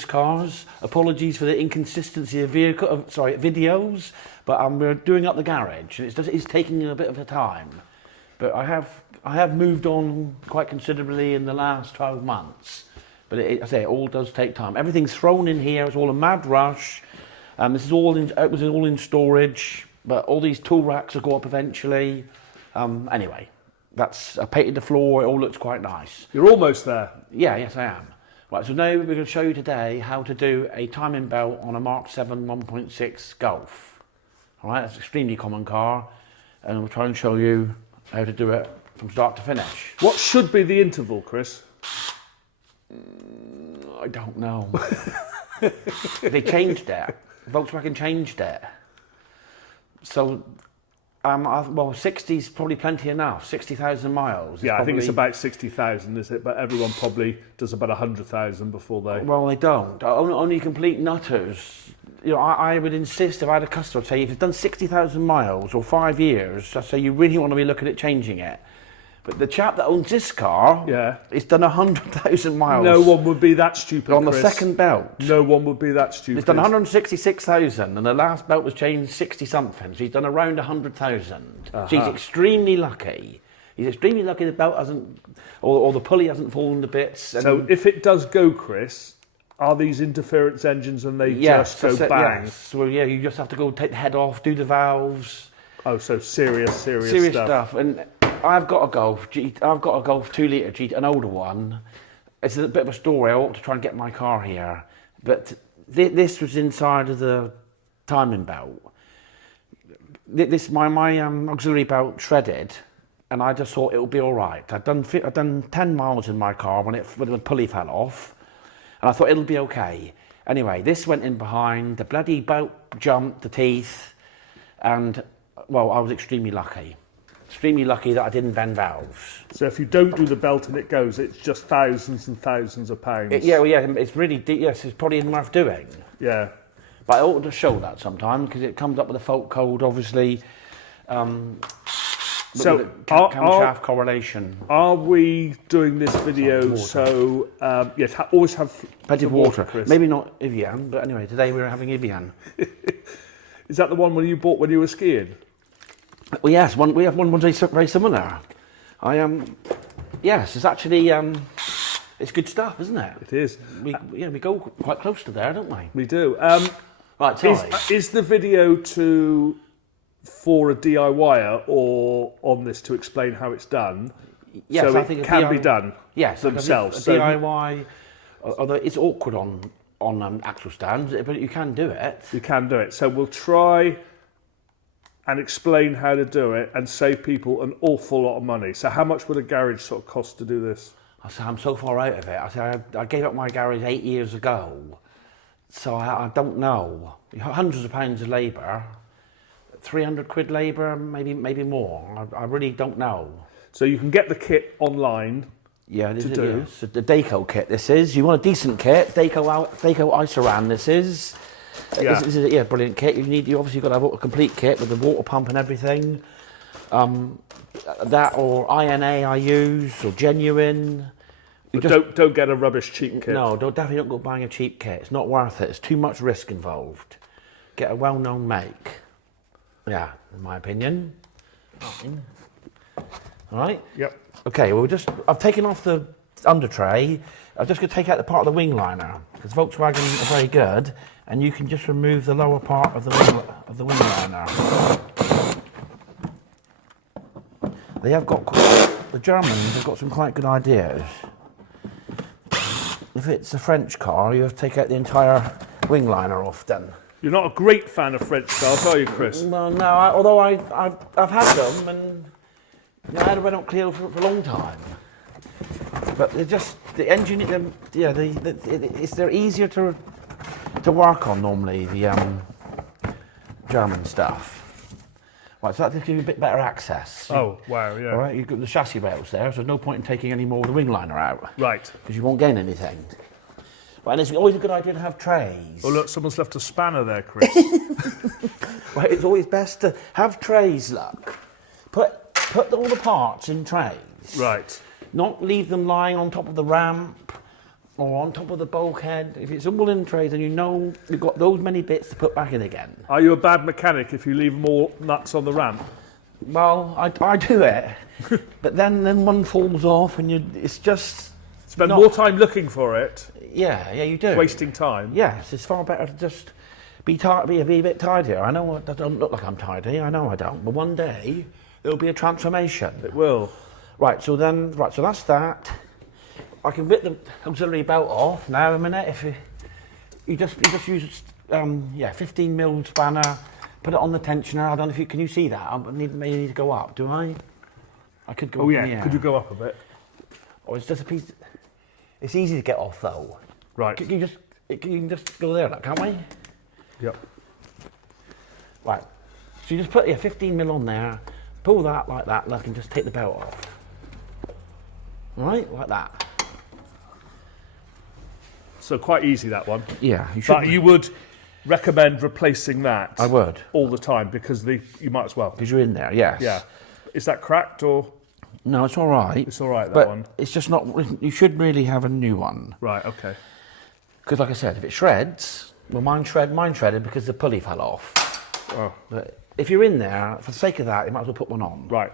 previous cars. Apologies for the inconsistency of videos, but we're doing up the garage, and it's taking a bit of a time. But I have moved on quite considerably in the last 12 months. But it all does take time. Everything's thrown in here. It's all a mad rush. This is all it was all in storage, but all these tool racks will go up eventually. Anyway, I painted the floor. It all looks quite nice. You're almost there. Yeah, yes, I am. Right, so now we're going to show you today how to do a timing belt on a Mark 7 1.6 Golf. All right, that's an extremely common car, and we'll try and show you how to do it from start to finish. What should be the interval, Chris? I don't know. They changed it. Volkswagen changed it. So, well, 60's probably plenty enough. 60,000 miles. Yeah, I think it's about 60,000, is it? But everyone probably does about 100,000 before they... Well, they don't. Only complete nutters. You know, I would insist, if I had a customer, say, if you've done 60,000 miles or 5 years, I say you really want to be looking at changing it. But the chap that owns this car, yeah, he's done 100,000 miles. No one would be that stupid, on the Chris. second belt. No one would be that stupid. He's done 166,000, and the last belt was changed 60-something, so he's done around 100,000. So he's extremely lucky. He's extremely lucky the belt hasn't, or the pulley hasn't fallen to bits. And so if it does go, Chris, are these interference engines and they just go bang? Yes. Well, yeah, you just have to go take the head off, do the valves. Oh, so serious stuff. And I've got a Golf 2 litre GT, an older one. It's a bit of a story. I ought to try and get my car here, but this was inside of the timing belt. My auxiliary belt shredded, and I just thought it would be all right. I'd done 10 miles in my car when the pulley fell off, and I thought it'll be okay. Anyway, this went in behind. The bloody belt jumped the teeth, and well, I was extremely lucky. Extremely lucky that I didn't bend valves. So if you don't do the belt and it goes, it's just thousands and thousands of pounds. It's really deep. Yes, it's probably worth doing. Yeah. But I ought to show that sometime because it comes up with a fault code, obviously. So camshaft correlation. Are we doing this video so yes, always have plenty of water, Chris. Maybe not Evian, but anyway, today we're having Evian. Is that the one you bought when you were skiing? Well, yes, we have one very similar. Yes, it's actually it's good stuff, isn't it? It is. We go quite close to there, don't we? We do. Right, sorry. Is the video for a DIYer or on this to explain how it's done? Yes, so I think it can be done. Yes, themselves. A DIY, although it's awkward on axle stands, but you can do it. You can do it. So we'll try and explain how to do it and save people an awful lot of money. So how much would a garage sort of cost to do this? I said, I'm so far out of it. I gave up my garage 8 years ago, so I don't know. Hundreds of pounds of labour, 300 quid labour, maybe more. I really don't know. So you can get the kit online. Yeah, this is the Daco kit. This is. You want a decent kit? Daco Isoran. This is. Yeah. This is a brilliant kit. You obviously got to have a complete kit with the water pump and everything. That or INA I use or genuine. Don't get a rubbish cheap kit. No, definitely don't go buying a cheap kit. It's not worth it. It's too much risk involved. Get a well-known make. Yeah, in my opinion. All right. Yep. Okay. Well, I've taken off the under tray. I'm just going to take out the part of the wing liner because Volkswagen are very good, and you can just remove the lower part of the wing liner. They have got the Germans have got some quite good ideas. If it's a French car, you have to take out the entire wing liner off then. You're not a great fan of French cars, are you, Chris? Well, no. Although I've had them, and I had a Renault Clio for a long time. But they're just the engine. They're easier to work on normally. The German stuff. Right, so that gives you a bit better access. Oh, wow, yeah. All right, you've got the chassis rails there, so there's no point in taking any more of the wing liner out. Right. Because you won't gain anything. Right, and it's always a good idea to have trays. Oh, look, someone's left a spanner there, Chris. Right, it's always best to have trays, look. Put all the parts in trays. Right. Not leave them lying on top of the ramp or on top of the bulkhead. If it's all in trays and you know you've got those many bits to put back in again. Are you a bad mechanic if you leave them all nuts on the ramp? Well, I do it, but then one falls off and it's just... Spend more time looking for it, Yeah, you do. wasting time. Yes, it's far better to just be a bit tidier. I know I don't look like I'm tidy, I know I don't, but one day there'll be a transformation. It will. Right, so that's that. I can rip the auxiliary belt off now in a minute. If you just use 15 mil spanner, put it on the tensioner. I don't know if can you see that? I may need to go up. Do I? I could go. Oh yeah. In the air. Could you go up a bit? Or it's just a piece. It's easy to get off though. Right. Can you just go there, can't we? Yep. Right. So you just put 15 mil on there, pull that like that, and just take the belt off. Right, like that. So quite easy, that one. Yeah, you should. But you would recommend replacing that? I would. All the time, because you might as well. Because you're in there, yes. Yeah. Is that cracked or? No, it's all right. It's all right, but one. It's just not. You should really have a new one. Right. Okay. Because, like I said, if it shreds, well, mine shredded because the pulley fell off. Oh. But if you're in there, for the sake of that, you might as well put one on. Right.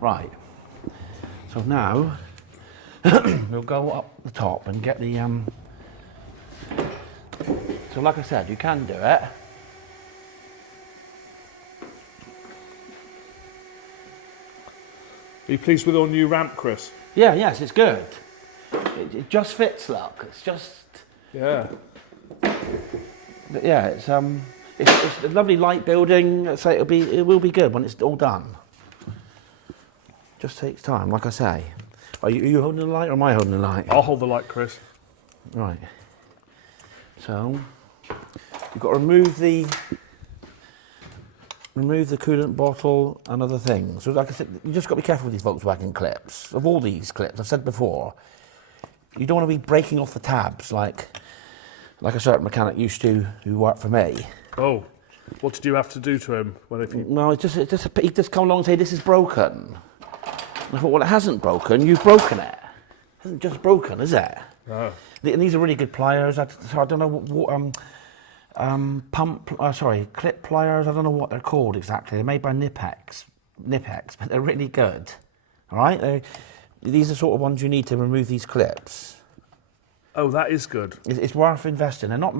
Right. So now we'll go up the top and get the. So, like I said, you can do it. Are you pleased with your new ramp, Chris? Yeah, yes, it's good. It just fits, look. It's just. Yeah. But yeah, it's a lovely light building. So it will be good when it's all done. Just takes time, like I say. Are you holding the light or am I holding the light? I'll hold the light, Chris. Right. So you've got to remove the coolant bottle and other things. So like I said, you just got to be careful with these Volkswagen clips. Of all these clips, I've said before, you don't want to be breaking off the tabs like a certain mechanic used to who worked for me. Oh, what did you have to do to him? No, he just come along and say this is broken. And I thought, well, it hasn't broken. You've broken it. It hasn't just broken, is it? No. And these are really good pliers. I don't know what clip pliers. I don't know what they're called exactly. They're made by Nipex, but they're really good. All right, these are sort of ones you need to remove these clips. Oh, that is good. It's worth investing. They're not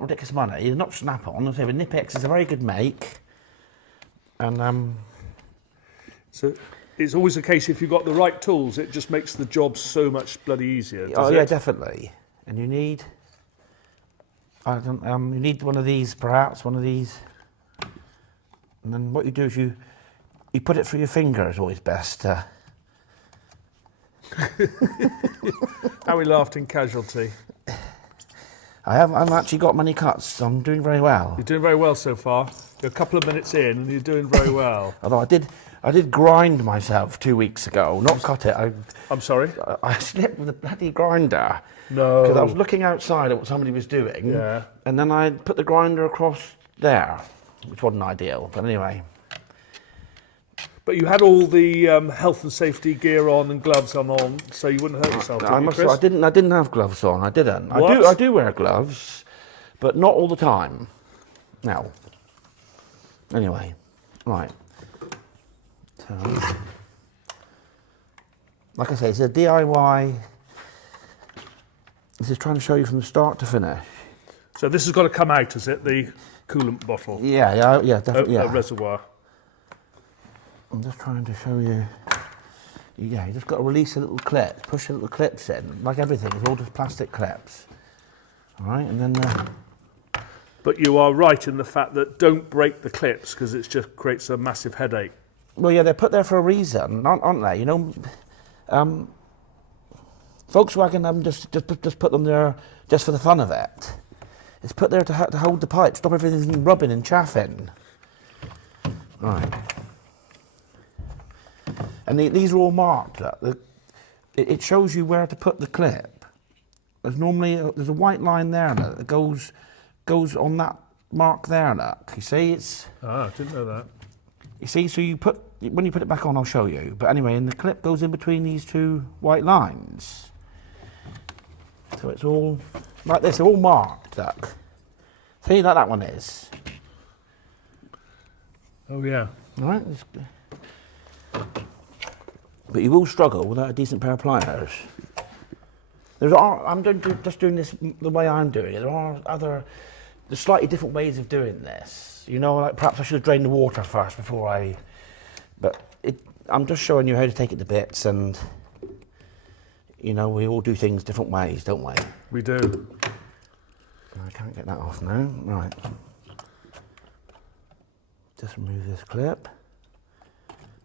ridiculous money. They're not Snap-on. I say, but Nipex is a very good make. And so it's always the case if you've got the right tools, it just makes the job so much bloody easier. Yeah, definitely. And you need. You need one of these, perhaps one of these. And then what you do is you put it through your finger. Is always best. How we laughed in casualty. I haven't actually got many cuts, so I'm doing very well. You're doing very well so far. You're a couple of minutes in and you're doing very well. Although I did grind myself 2 weeks ago, not cut it. I'm sorry? I slipped with a bloody grinder. No. Because I was looking outside at what somebody was doing. Yeah. And then I put the grinder across there, which wasn't ideal. But anyway. But you had all the health and safety gear on and gloves on, so you wouldn't hurt yourself, I didn't have gloves on. I didn't. What? I do wear gloves, but not all the time. Now. Anyway, right. So, like I say, it's a DIY. This is trying to show you from the start to finish. So this has got to come out, is it? The coolant bottle? Yeah, definitely. A reservoir. I'm just trying to show you. Yeah, you just got to release a little clip, push the little clips in, like everything. It's all just plastic clips. All right, and then. But you are right in the fact that don't break the clips because it just creates a massive headache. Well, yeah, they're put there for a reason, aren't they? You know, Volkswagen haven't just put them there just for the fun of it. It's put there to hold the pipe, stop everything from rubbing and chaffing. Right. And these are all marked. It shows you where to put the clip. There's a white line there that goes on that mark there. Look, you see, it's. Ah, I didn't know that. You see, so when you put it back on, I'll show you. But anyway, and the clip goes in between these two white lines. So it's all like this, they're all marked, look. See like that one is. Oh yeah. All right. But you will struggle without a decent pair of pliers. Just doing this the way I'm doing it. There's slightly different ways of doing this. You know, like perhaps I should have drained the water first before I'm just showing you how to take it to bits, and you know, we all do things different ways, don't we? We do. I can't get that off now. Right. Just remove this clip.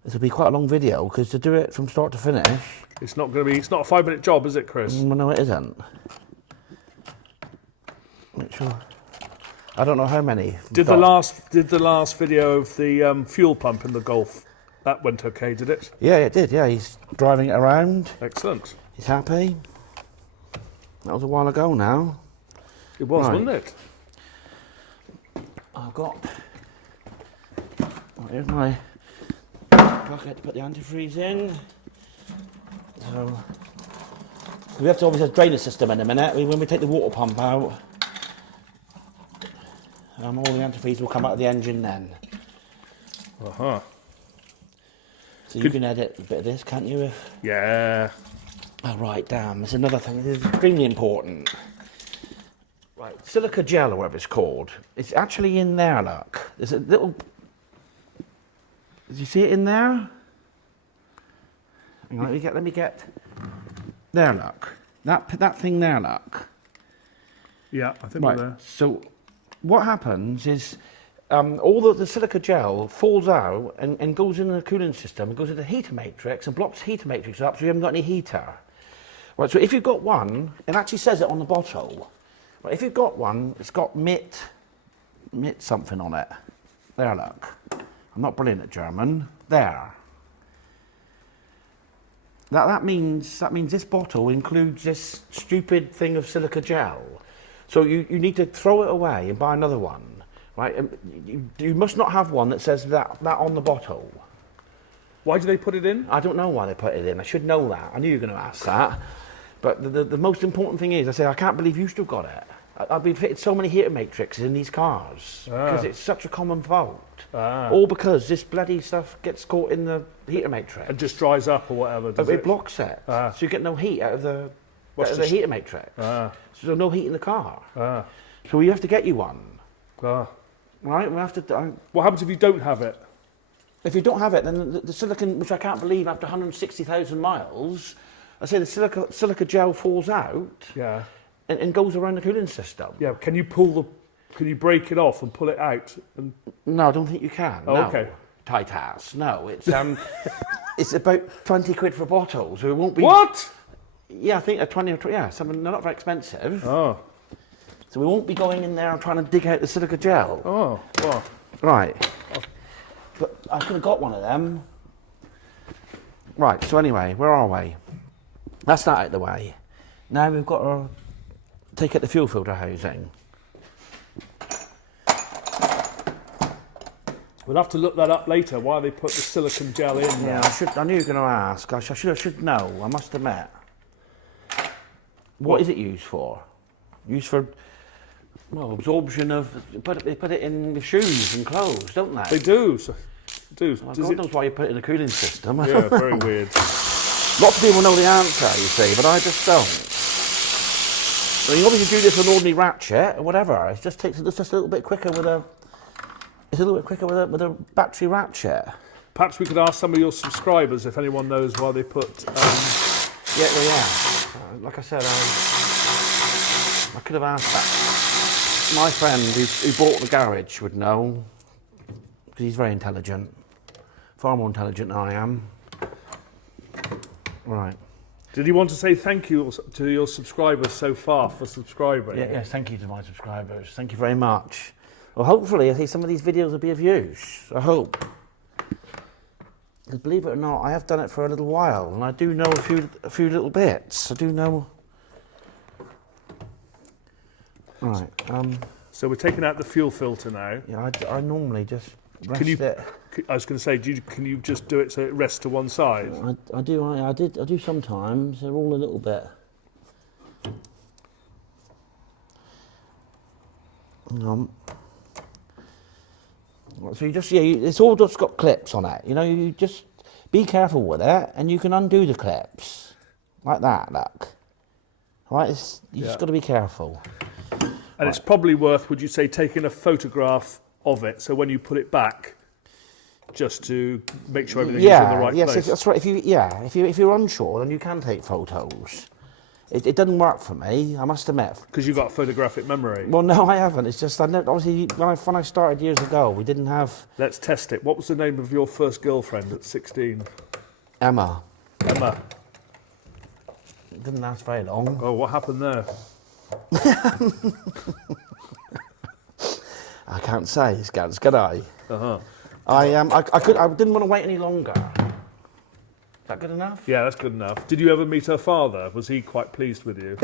This will be quite a long video because to do it from start to finish. It's not a 5-minute job, is it, Chris? Well, no, it isn't. Make sure. I don't know how many. Did the last video of the fuel pump in the Golf, that went okay, did it? Yeah, it did. Yeah, he's driving it around. Excellent. He's happy. That was a while ago now. It was, Right. wasn't it? I've got. Well, here's my bucket to put the antifreeze in. So we have to obviously drain the system in a minute. When we take the water pump out, all the antifreeze will come out of the engine then. Uh-huh. So you can edit a bit of this, can't you? Yeah. Oh, right, damn. There's another thing. This is extremely important. Right, silica gel, or whatever it's called. It's actually in there, look. There's a little... Did you see it in there? Hang on, let me get... There, look. That thing there, look. Yeah, I think we're Right, there. so what happens is all the silica gel falls out and goes in the cooling system, and goes into the heater matrix and blocks the heater matrix up so you haven't got any heater. Right, so if you've got one, it actually says it on the bottle. Right, if you've got one, it's got mitt something on it. There, look. I'm not brilliant at German. There. That means this bottle includes this stupid thing of silica gel. So you need to throw it away and buy another one, right? You must not have one that says that on the bottle. Why do they put it in? I don't know why they put it in. I should know that. I knew you were going to ask that. But the most important thing is, I can't believe you still got it. I've been fitted so many heater matrices in these cars because it's such a common fault. All because this bloody stuff gets caught in the heater matrix. And just dries up or whatever, does It blocks it. So you get no heat out of the heater matrix. So no heat in the car. So we have to get you one. Right? We have to. What happens if you don't have it? If you don't have it, then the silicon, which I can't believe after 160,000 miles, I say the silica gel falls out. Yeah. And goes around the cooling system. Yeah. Can you break it off and pull it out? And... No, I don't think you can. Oh, no. okay. Tight ass. No, it's it's about 20 quid for a bottle, so it won't be. What? Yeah, I think 20 or 20. Yeah, something. They're not very expensive. Oh. So we won't be going in there and trying to dig out the silica gel. Oh. Well. Right. But I could have got one of them. Right. So anyway, where are we? That's that out of the way. Now we've got to take out the fuel filter housing. We'll have to look that up later, why they put the silicone gel in there. Yeah, I knew you were going to ask. I should know, I must admit. What is it used for? Used for, well, absorption of... They put it in with shoes and clothes, don't they? They do. Well, God knows why you put it in a cooling system. Yeah, very weird. Lots of people know the answer, you see, but I just don't. Well, you obviously do this with an ordinary ratchet or whatever. It just takes just a little bit quicker with a... It's a little bit quicker with a battery ratchet. Perhaps we could ask some of your subscribers if anyone knows why they put... Yeah. Like I said, I could have asked that. My friend who bought the garage would know, because he's very intelligent. Far more intelligent than I am. Right. Did you want to say thank you to your subscribers so far for subscribing? Yes, thank you to my subscribers. Thank you very much. Well, hopefully, I think some of these videos will be of use. I hope. Because believe it or not, I have done it for a little while, and I do know a few little bits. I do know. Right. So we're taking out the fuel filter now. Yeah, I normally just rest it. I was going to say, can you just do it so it rests to one side? I do sometimes. They're all a little bit. Hang on. So you just, it's all just got clips on it. You know, you just be careful with it, and you can undo the clips like that. Look, right? You just got to be careful. And it's probably worth, would you say, taking a photograph of it so when you put it back, just to make sure everything is in the right place. Yes, that's right. If you're unsure, then you can take photos. It doesn't work for me, I must admit. Because you've got photographic memory. Well, no, I haven't. It's just, obviously, when I started years ago, we didn't have... Let's test it. What was the name of your first girlfriend at 16? Emma. Emma. It didn't last very long. Oh, what happened there? I can't say, Scans, can I? Uh-huh. I didn't want to wait any longer. Is that good enough? Yeah, that's good enough. Did you ever meet her father? Was he quite pleased with you?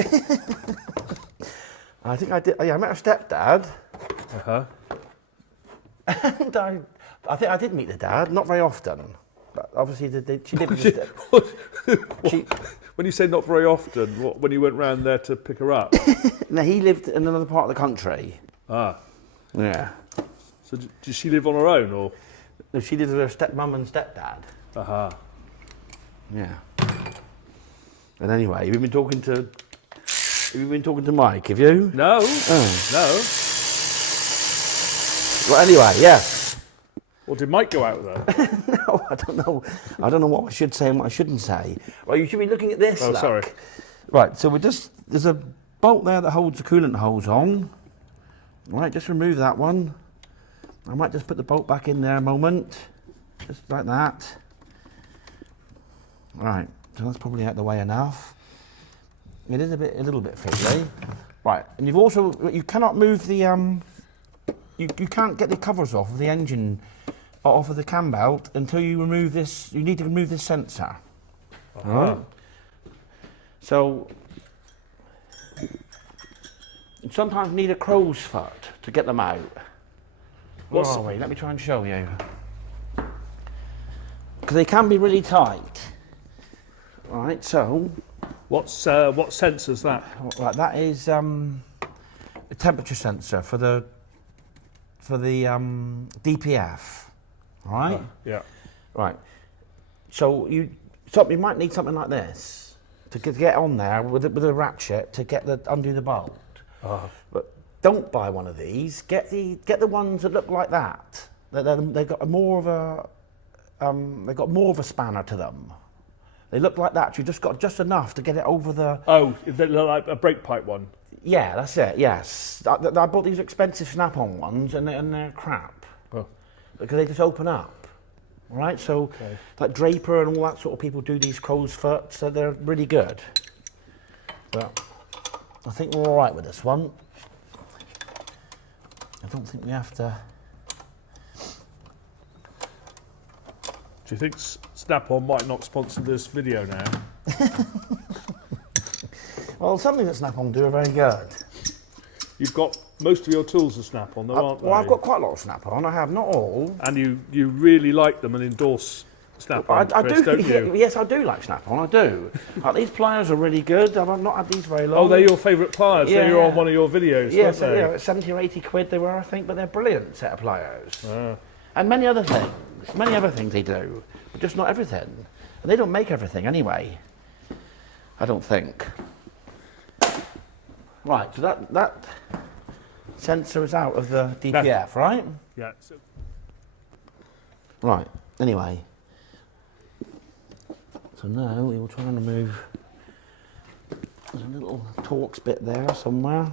I think I did. Yeah, I met her stepdad. Uh-huh. And I think I did meet the dad, not very often. But obviously, she lived with the When you say not very often, when you went round there to pick her up? No, he lived in another part of the country. Ah. Yeah. So does she live on her own, or? No, she lived with her stepmum and stepdad. Aha. Yeah. And anyway, you've been talking to Mike, have you? No. Oh. No. Well, anyway, yes. Or did Mike go out with her? No, I don't know. I don't know what I should say and what I shouldn't say. Well, you should be looking at this. Oh, look. sorry. Right, so there's a bolt there that holds the coolant hose on. Right, just remove that one. I might just put the bolt back in there a moment. Just like that. Right, so that's probably out the way enough. It is a little bit fiddly. Right, and you cannot move the you can't get the covers off of the engine, off of the cam belt until you remove this. You need to remove this sensor. Uh-huh. All right. So you sometimes need a crow's foot to get them out. Where are we? Let me try and show you. Because they can be really tight. Right, so what sensor's that? right, that is a temperature sensor for the DPF. Right? Yeah. Right. So you might need something like this to get on there with a ratchet to undo the bolt. But don't buy one of these. Get the ones that look like that. They've got more of a spanner to them. They look like that. You've just got just enough to get it over the... Oh, like a brake pipe one? Yeah, that's it, yes. I bought these expensive snap-on ones and they're crap. Oh. Because they just open up. All right, so like Draper and all that sort of people do these crow's foot, so they're really good. But I think we're all right with this one. I don't think we have to... Do you think Snap-on might not sponsor this video now? Well, something that Snap-on do are very good. You've got most of your tools are Snap-on, though, aren't they? Well, I've got quite a lot of Snap-on. I have, not all. And you really like them and endorse Snap-on, I Chris, do, don't you? Yes, I do like Snap-on, I do. These pliers are really good. I've not had these very long. Oh, they're your favourite pliers. Yeah, They're on one of your videos, yes, weren't they? yeah, 70 or 80 quid they were, I think, but they're brilliant set of pliers. And many other things. Many other things they do, but just not everything. And they don't make everything anyway. I don't think. Right, so that sensor is out of the DPF, right? Yeah. Right, anyway. So now we will try and remove, there's a little Torx bit there somewhere.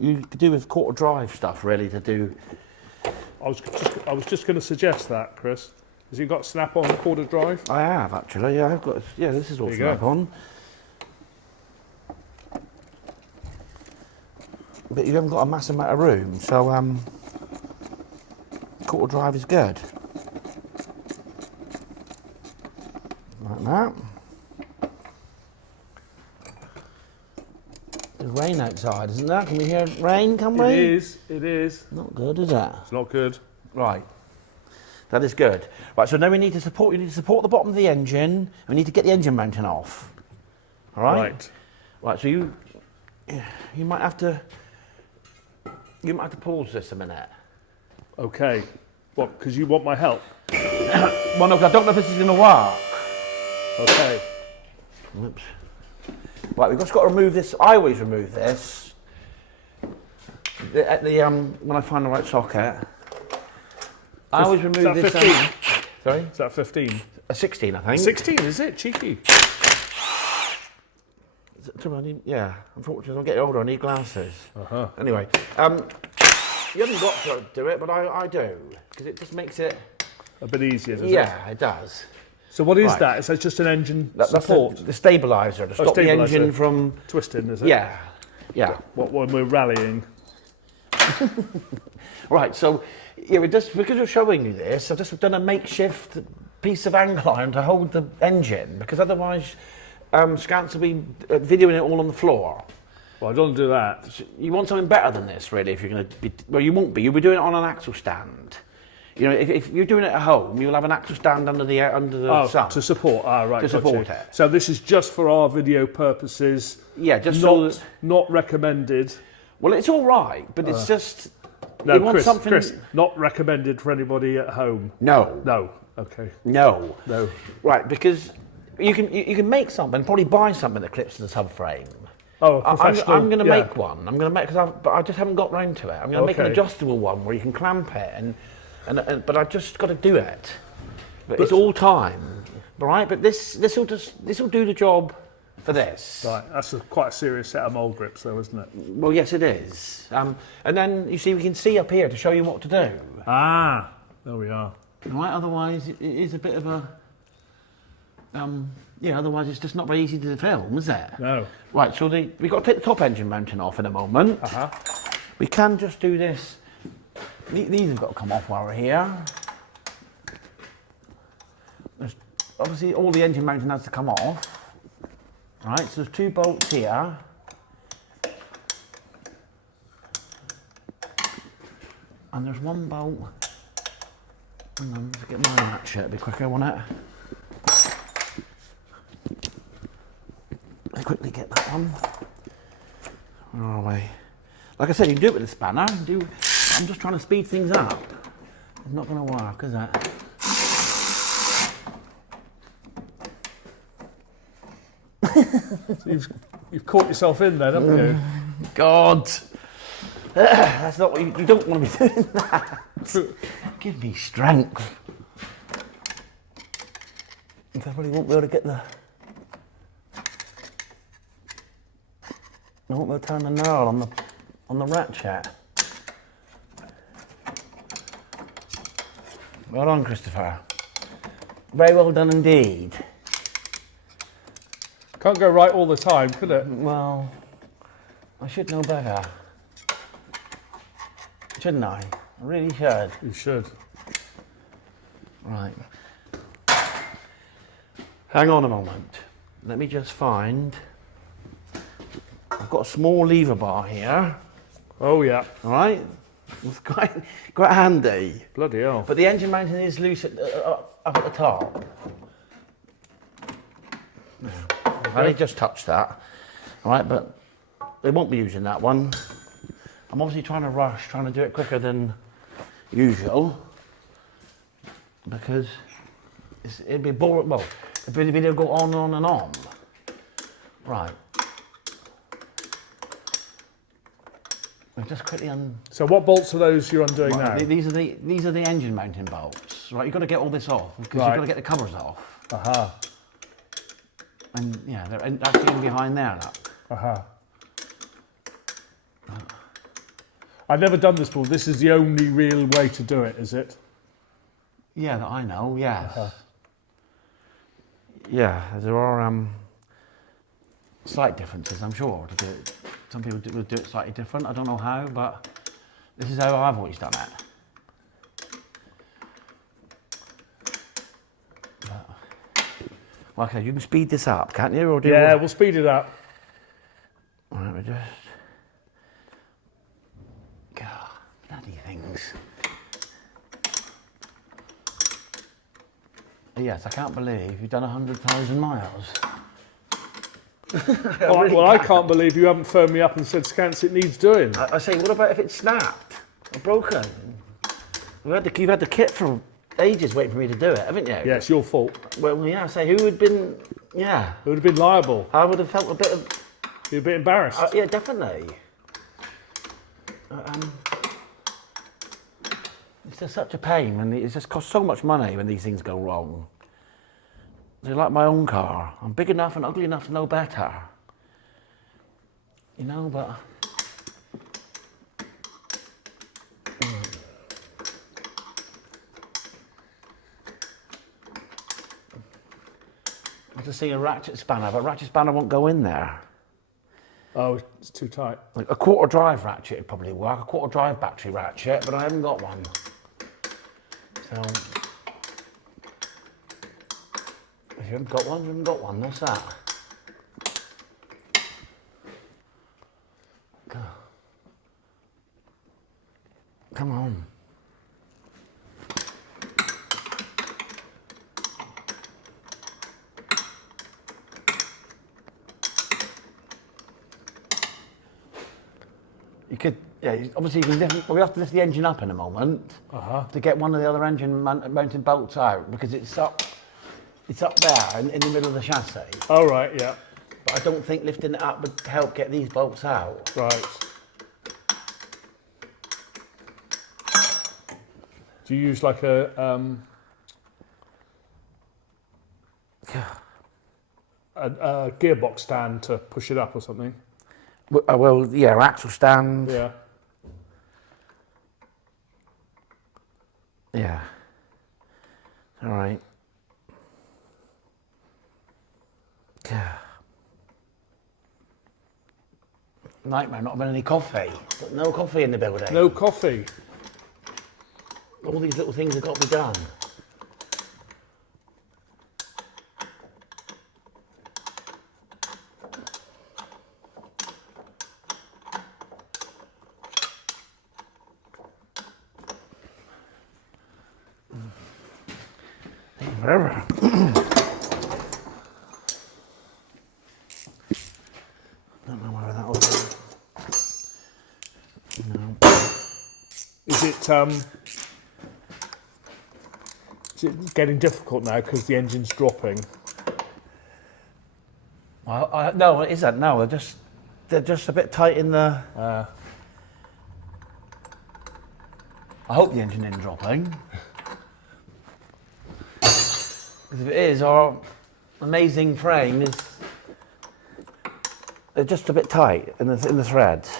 You could do with quarter drive stuff really to do. I was just going to suggest that, Chris. Has you got Snap-on quarter drive? I have actually, yeah, I've got, yeah, this is all Snap-on. But you haven't got a massive amount of room, so quarter drive is good. Like that. There's rain outside, isn't there? Can we hear rain, can we? It is. Not good, is it? It's not good. Right. That is good. Right, so now you need to support the bottom of the engine, and we need to get the engine mounting off. All right? Right. Right, so you You might have to pause this a minute. Okay. What? Because you want my help? Well, no, 'cause I don't know if this is going to work. Okay. Oops. Right, we've just got to remove this. I always remove this. When I find the right socket. I always remove is that this. 15? Sorry? Is that 15? A 16, I think. 16, is it? Cheeky. Yeah, unfortunately, as I get older, I need glasses. Uh-huh. Anyway, you haven't got to do it, but I do, because it just makes it... A bit easier, doesn't it? Yeah, it does. So what is Right. that? Is that just an engine That's support? the stabiliser to stop the stabiliser. engine from... Twisting, is it? Yeah, yeah. What, when we're rallying? Right, so yeah, because we're showing you this, I've just done a makeshift piece of angle iron to hold the engine, because otherwise Scouts will be videoing it all on the floor. Well, I don't do that. So you want something better than this, really, if you're going to be... Well, you won't be. You'll be doing it on an axle stand. You know, if you're doing it at home, you'll have an axle stand under the sun. To support. Ah, right. To gotcha. support it. So this is just for our video purposes. Yeah, just so not that... not recommended. Well, it's all right, but it's just... No, you want Chris, something... Chris, not recommended for anybody at home. No. No. Okay. No. No. Right, because you can make something, probably buy something that clips to the subframe. Oh, a professional. I'm going to make one. I'm going to make, but I just haven't got round to it. I'm going to make an Okay. adjustable one where you can clamp it, but I just got to do it. But it's all time, right? But this will do the job for this. Right, that's quite a serious set of mole grips, though, isn't it? Well, yes, it is. And then you see, we can see up here to show you what to do. Ah, there we are. Right. Otherwise, it is a bit of a. Yeah. Otherwise, it's just not very easy to film, is it? No. Right. So we've got to take the top engine mounting off in a moment. Uh-huh. We can just do this. These have got to come off while we're here. Obviously, all the engine mounting has to come off. Right, so there's 2 bolts here. And there's 1 bolt. Hang on, let's get my ratchet, it'll be quicker, won't it? Let's quickly get that one. Where are we? Like I said, you can do it with a spanner. I'm just trying to speed things up. It's not going to work, is it? So you've caught yourself in then, haven't you? God! That's not what you don't want to be doing that. Give me strength. I probably won't be able to get the... I won't be able to turn the knurl on the ratchet. Well done, Christopher. Very well done indeed. Can't go right all the time, could it? Well, I should know better. Shouldn't I? I really should. You should. Right. Hang on a moment. Let me just find... I've got a small lever bar here. Oh, yeah. All right? It's quite handy. Bloody hell. But the engine mounting is loose up at the top. I only just touched that. All right, but they won't be using that one. I'm obviously trying to do it quicker than usual. Because it'd be boring. Well, the video go on and on. Right. I'll just quickly So what bolts are those you're undoing now? These are the engine mounting bolts. Right, you've got to get all this off because Right. you've got to get the covers off. Aha. And yeah, they're actually in behind there. Look. Aha. I've never done this before. This is the only real way to do it, is it? Yeah, that I know. Yes. Yeah, there are slight differences, I'm sure. To do it. Some people will do it slightly different. I don't know how, but this is how I've always done it. Well, okay, you can speed this up, can't you? Or Yeah, we'll speed it up. Right, we just... God, bloody things. Yes, I can't believe you've done 100,000 miles. Well, I can't believe you haven't phoned me up and said, Scance, it needs doing. I say, what about if it's snapped or broken? You've had the kit for ages waiting for me to do it, haven't you? Yeah, it's your fault. Well, yeah, I say, who had been, yeah. Who would have been liable? I would have felt a bit of... You're a bit embarrassed. Yeah, definitely. It's just such a pain, and it just costs so much money when these things go wrong. They're like my own car. I'm big enough and ugly enough to know better. You know, but... I just see a ratchet spanner, but ratchet spanner won't go in there. Oh, it's too tight. Like a quarter drive ratchet would probably work, a quarter drive battery ratchet, but I haven't got one. So, if you haven't got one, you haven't got one, that's that. Come on. You could, yeah, obviously you can definitely, we have to lift the engine up in a moment to get one of the other engine mounting bolts out because it's up there in the middle of the chassis. Oh, right, yeah. But I don't think lifting it up would help get these bolts out. Right. Do you use like a gearbox stand to push it up or something? Well, yeah, axle stand. Yeah. Yeah. All right. Yeah. Nightmare not having any coffee. Got no coffee in the building. No coffee. All these little things have got to be done. Forever. Don't know where that was. No. Is it getting difficult now because the engine's dropping? Well, no, it isn't. No, they're just a bit tight in the. I hope the engine isn't dropping. Because if it is, our amazing frame is. They're just a bit tight in the threads.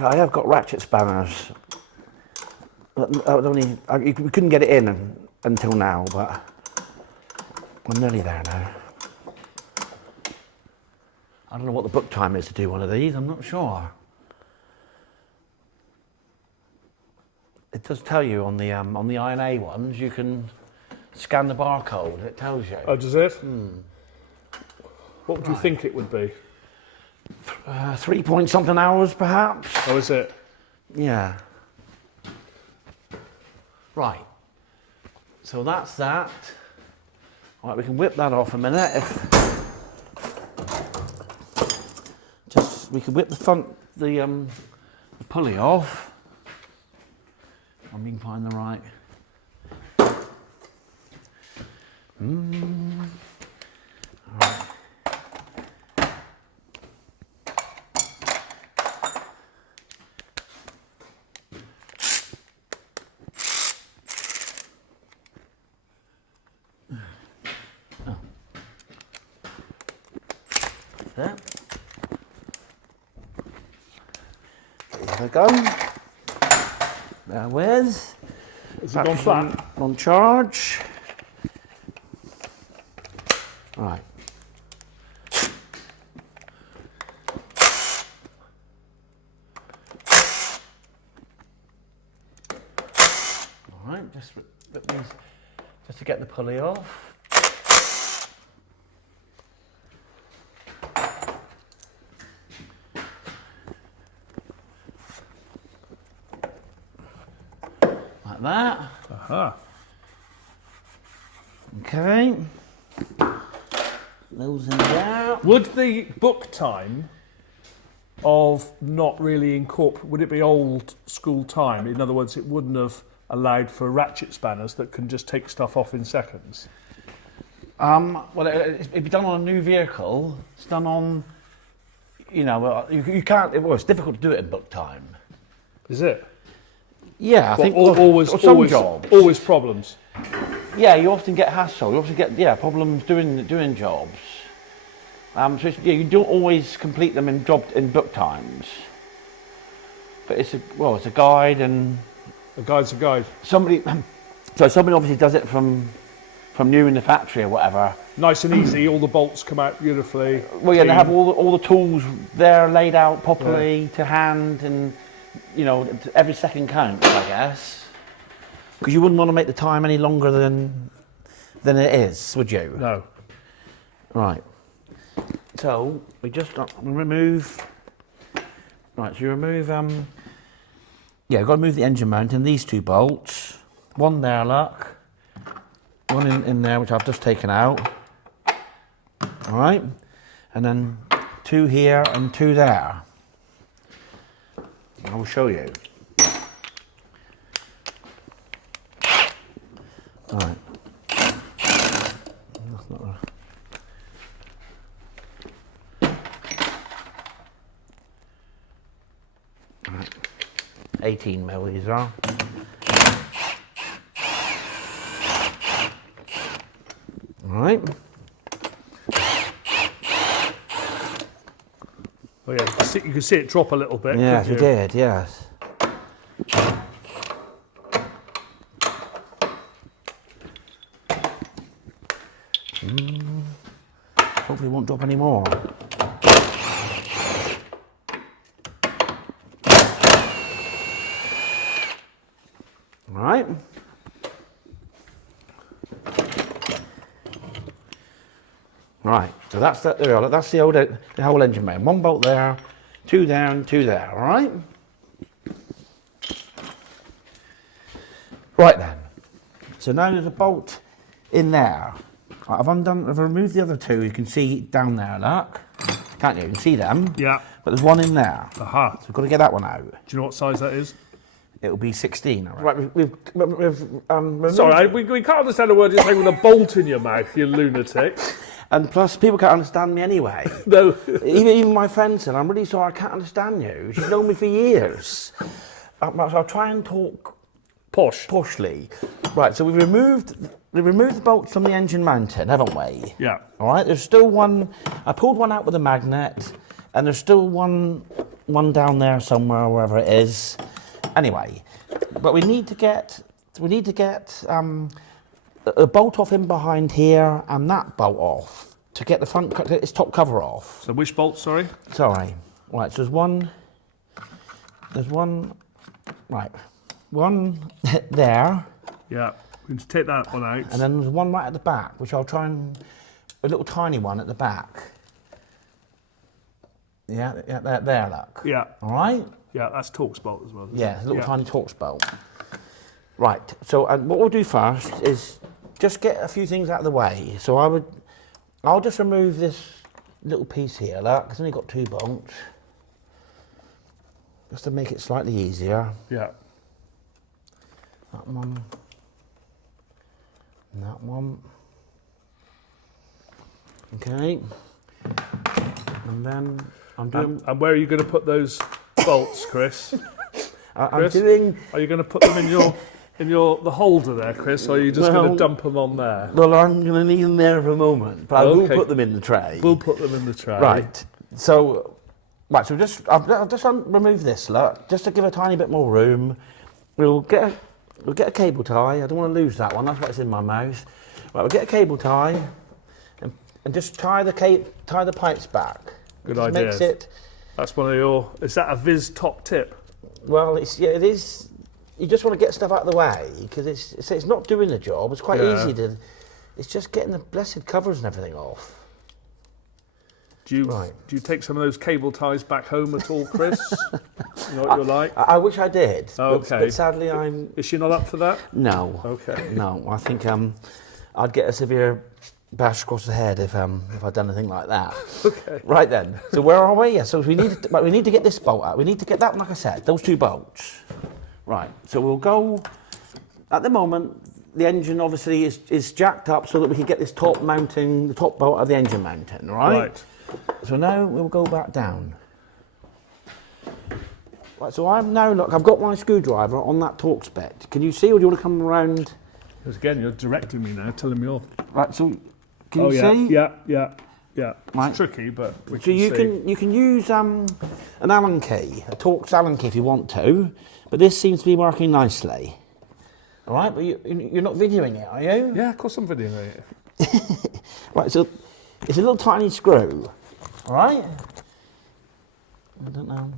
I have got ratchet spanners. We couldn't get it in until now, but I'm nearly there now. I don't know what the book time is to do one of these, I'm not sure. It does tell you on the INA ones, you can scan the barcode, it tells you. Oh, does it? What would you think it would be? 3 point something hours, perhaps. Oh, is it? Yeah. Right. So that's that. All right, we can whip that off a minute. We can whip the pulley off. And we can find the right. All right. There. There we go. There with. Has it gone flat? On charge. Right. All right, just to get the pulley off. that. Aha. Okay. Those in there. Would the book time of not really would it be old school time? In other words, it wouldn't have allowed for ratchet spanners that can just take stuff off in seconds? Well, it'd be done on a new vehicle. It's done on, you know, you can't, well, it's difficult to do it in book time. Is it? Yeah, I think always jobs. Always problems. Yeah, you often get hassle. You often get problems doing jobs. So you don't always complete them in book times. But it's a guide, and A guide's a guide. somebody obviously does it from new in the factory or whatever. Nice and easy. All the bolts come out beautifully. Well, yeah, they clean. have all the tools there laid out properly to hand, and you know, every second counts, I guess. Because you wouldn't want to make the time any longer than it is, would you? No. Right. So we just remove. Right. So you remove. Yeah, you've got to move the engine mount and these two bolts. One there, look. One in there, which I've just taken out. All right. And then two here and two there. I will show you. All right. That's not right. Right. 18 mil these are. All right. Oh yeah, you can see it drop a little bit. Yes, couldn't we you? did. Yes. Hopefully, it won't drop any more. All right. Right. So that's that. There we are. That's the whole engine mount. One bolt there, two there, and two there. All right. Right then. So now there's a bolt in there. Right, I've removed the other two. You can see down there, look. Can't you? You can see them. Yeah. But there's one in there. Aha. So we've got to get that one out. Do you know what size that is? It'll be 16. All right. Right. We've removed. Sorry, we can't understand a word you're saying with a bolt in your mouth, you lunatic. And plus, people can't understand me anyway. No. even my friend said, "I'm really sorry, I can't understand you. She's known me for years." So I'll try and talk poshly. Right. So we removed the bolts from the engine mounting, haven't we? Yeah. All right. There's still one. I pulled one out with a magnet, and there's still one down there somewhere, wherever it is. Anyway, but we need to get a bolt off in behind here and that bolt off to get the front, its top cover off. So which bolt, sorry? Sorry. Right, so there's one, right, one there. Yeah, we can take that one out. And then there's one right at the back, which I'll try and, a little tiny one at the back. Yeah, there, look. Yeah. All right? Yeah, that's Torx bolt as well. Isn't Yeah, it? a little tiny Torx bolt. Right, so what we'll do first is just get a few things out of the way. So I'll just remove this little piece here, look, it's only got two bolts. Just to make it slightly easier. Yeah. That one. And that one. Okay. And then I'm doing... And where are you going to put those bolts, Chris? I'm doing... Are you going to put them in the holder there, Chris, or are you just going to dump them on there? Well, I'm going to need them there for a moment, but I will put them in the tray. We'll put them in the tray. Right. So I've just removed this, look, just to give a tiny bit more room. We'll get a cable tie. I don't want to lose that one. That's what's in my mouth. Right, we'll get a cable tie and just tie the pipes back. Good idea. Makes it. That's one of your. Is that a Viz top tip? Well, it is. You just want to get stuff out of the way because it's not doing the job. It's quite easy to. It's just getting the blessed covers and everything off. Do you take some of those cable ties back home at all, Chris? You know what you're like? I wish I did. Okay. But sadly, I'm... Is she not up for that? No. Okay. No, I think I'd get a severe bash across the head if I'd done anything like that. Okay. Right then. So where are we? Yeah. So we need to get this bolt out. We need to get that, like I said, those 2 bolts. Right. So we'll go. At the moment, the engine obviously is jacked up so that we can get this the top bolt of the engine mounting. Right. So now we'll go back down. Right. So I've got my screwdriver on that Torx bit. Can you see, or do you want to come around? Because again, you're directing me now, telling me off. Right. So. Can you see? Yeah. Right. It's tricky, but we So can you see. can use an Allen key, a Torx Allen key if you want to, but this seems to be working nicely. All right, but you're not videoing it, are you? Yeah, of course I'm videoing it. Right, so it's a little tiny screw. All right. I don't know.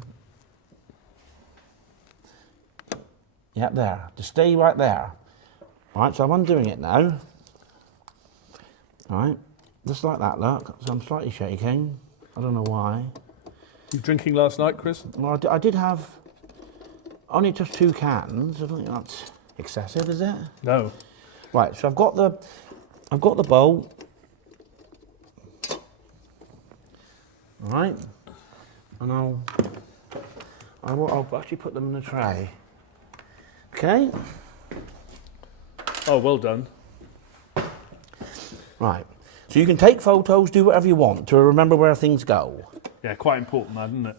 Yeah, there. Just stay right there. All right, so I'm undoing it now. All right, just like that, look. So I'm slightly shaking. I don't know why. You drinking last night, Chris? Well, I did have only just 2 cans. I don't think that's excessive, is it? No. Right, so I've got the bolt. All right, and I'll actually put them in the tray. Okay. Oh, well done. Right, so you can take photos, do whatever you want to remember where things go. Yeah, quite important, that, isn't it?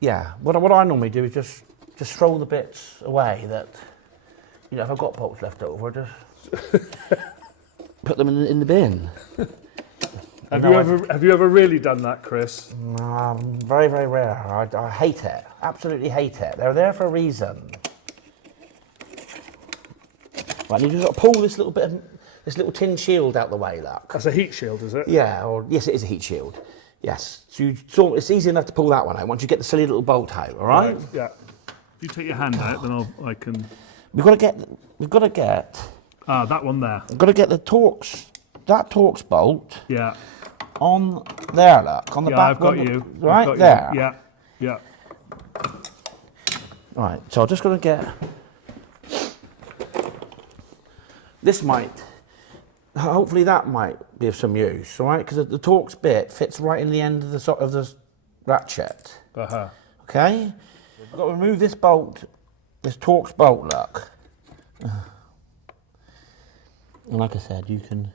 Yeah, what I normally do is just throw the bits away that, if I've got bolts left over, just put them in the bin. Have you ever really done that, Chris? Very, very rare. I hate it. Absolutely hate it. They're there for a reason. Right, you just got to pull this little tin shield out the way, look. That's a heat shield, is it? Yeah, yes, it is a heat shield. Yes, so it's easy enough to pull that one out once you get the silly little bolt out. All right? Yeah. If you take your hand out, then I can. We've got to get. That one there. We've got to get that Torx bolt. Yeah. On there, look, on the back. I've got you. Right got there. You. Yeah. Right, so I'm just going to get. This hopefully that might be of some use, all right? Because the Torx bit fits right in the end of the ratchet. Uh-huh. Okay? We've got to remove this bolt, this Torx bolt, look. And like I said, you can...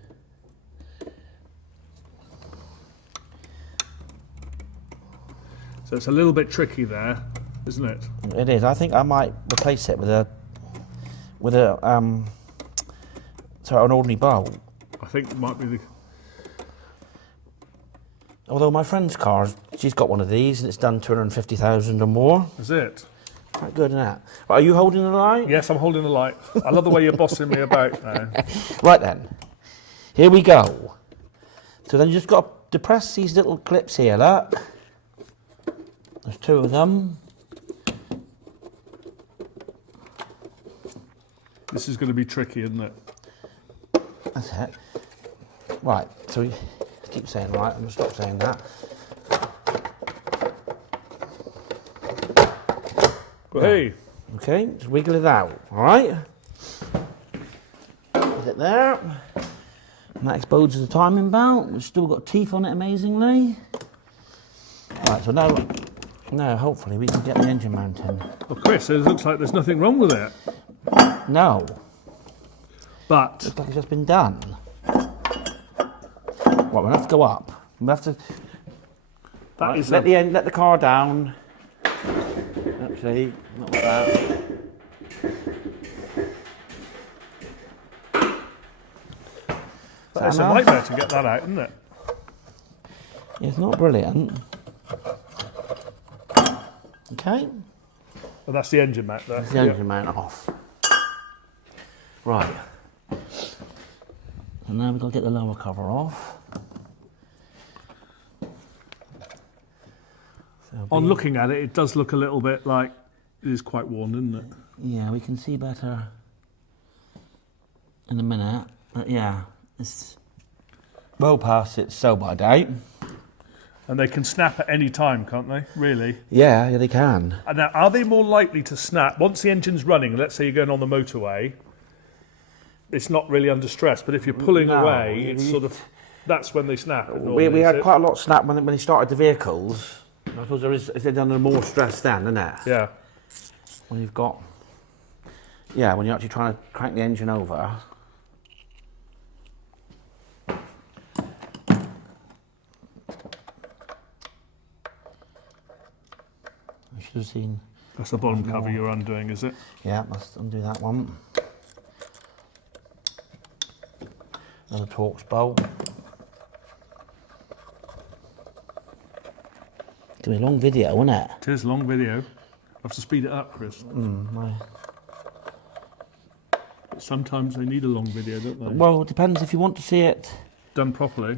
So it's a little bit tricky there, isn't it? It is. I think I might replace it with an ordinary bolt. I think it might be the... Although my friend's car, she's got one of these and it's done 250,000 or more. Is it? Quite good, isn't that? Right, are you holding the light? Yes, I'm holding the light. I love the way you're bossing me about now. Right then, here we go. So then you just got to depress these little clips here, look. There's 2 of them. This is going to be tricky, isn't it? That's it. Right, so I keep saying right, I'm going to stop saying that. Well, hey. Okay, just wiggle it out, all right? Is it there? And that exposes the timing belt. It's still got teeth on it, amazingly. Right, so now hopefully we can get the engine mounting. Well, Chris, it looks like there's nothing wrong with it. No. But... Looks like it's just been done. Right, we'll have to go up. We'll have to... Let the car down. Actually, not like that. It's a nightmare to get that out, isn't it? It's not brilliant. Okay. Well, that's the engine mount there. That's the engine mount off. Right. And now we've got to get the lower cover off. So On looking at it, it does look a little bit like it is quite worn, isn't it? Yeah, we can see better in a minute. But yeah, it's well past its sell-by date. And they can snap at any time, can't they? Really? Yeah, they can. And now, are they more likely to snap once the engine's running? Let's say you're going on the motorway. It's not really under stress, but if you're pulling away, it's sort of that's when they snap. We had quite a lot of snap when they started the vehicles. I suppose they're under more stress then, isn't it? Yeah. When you've got, when you're actually trying to crank the engine over. I should have seen. That's the bottom cover you're undoing, is it? Yeah, let's undo that one. Another Torx bolt. Doing a long video, isn't it? It is a long video. I have to speed it up, Chris. But sometimes they need a long video, don't they? Well, it depends if you want to see it Done properly.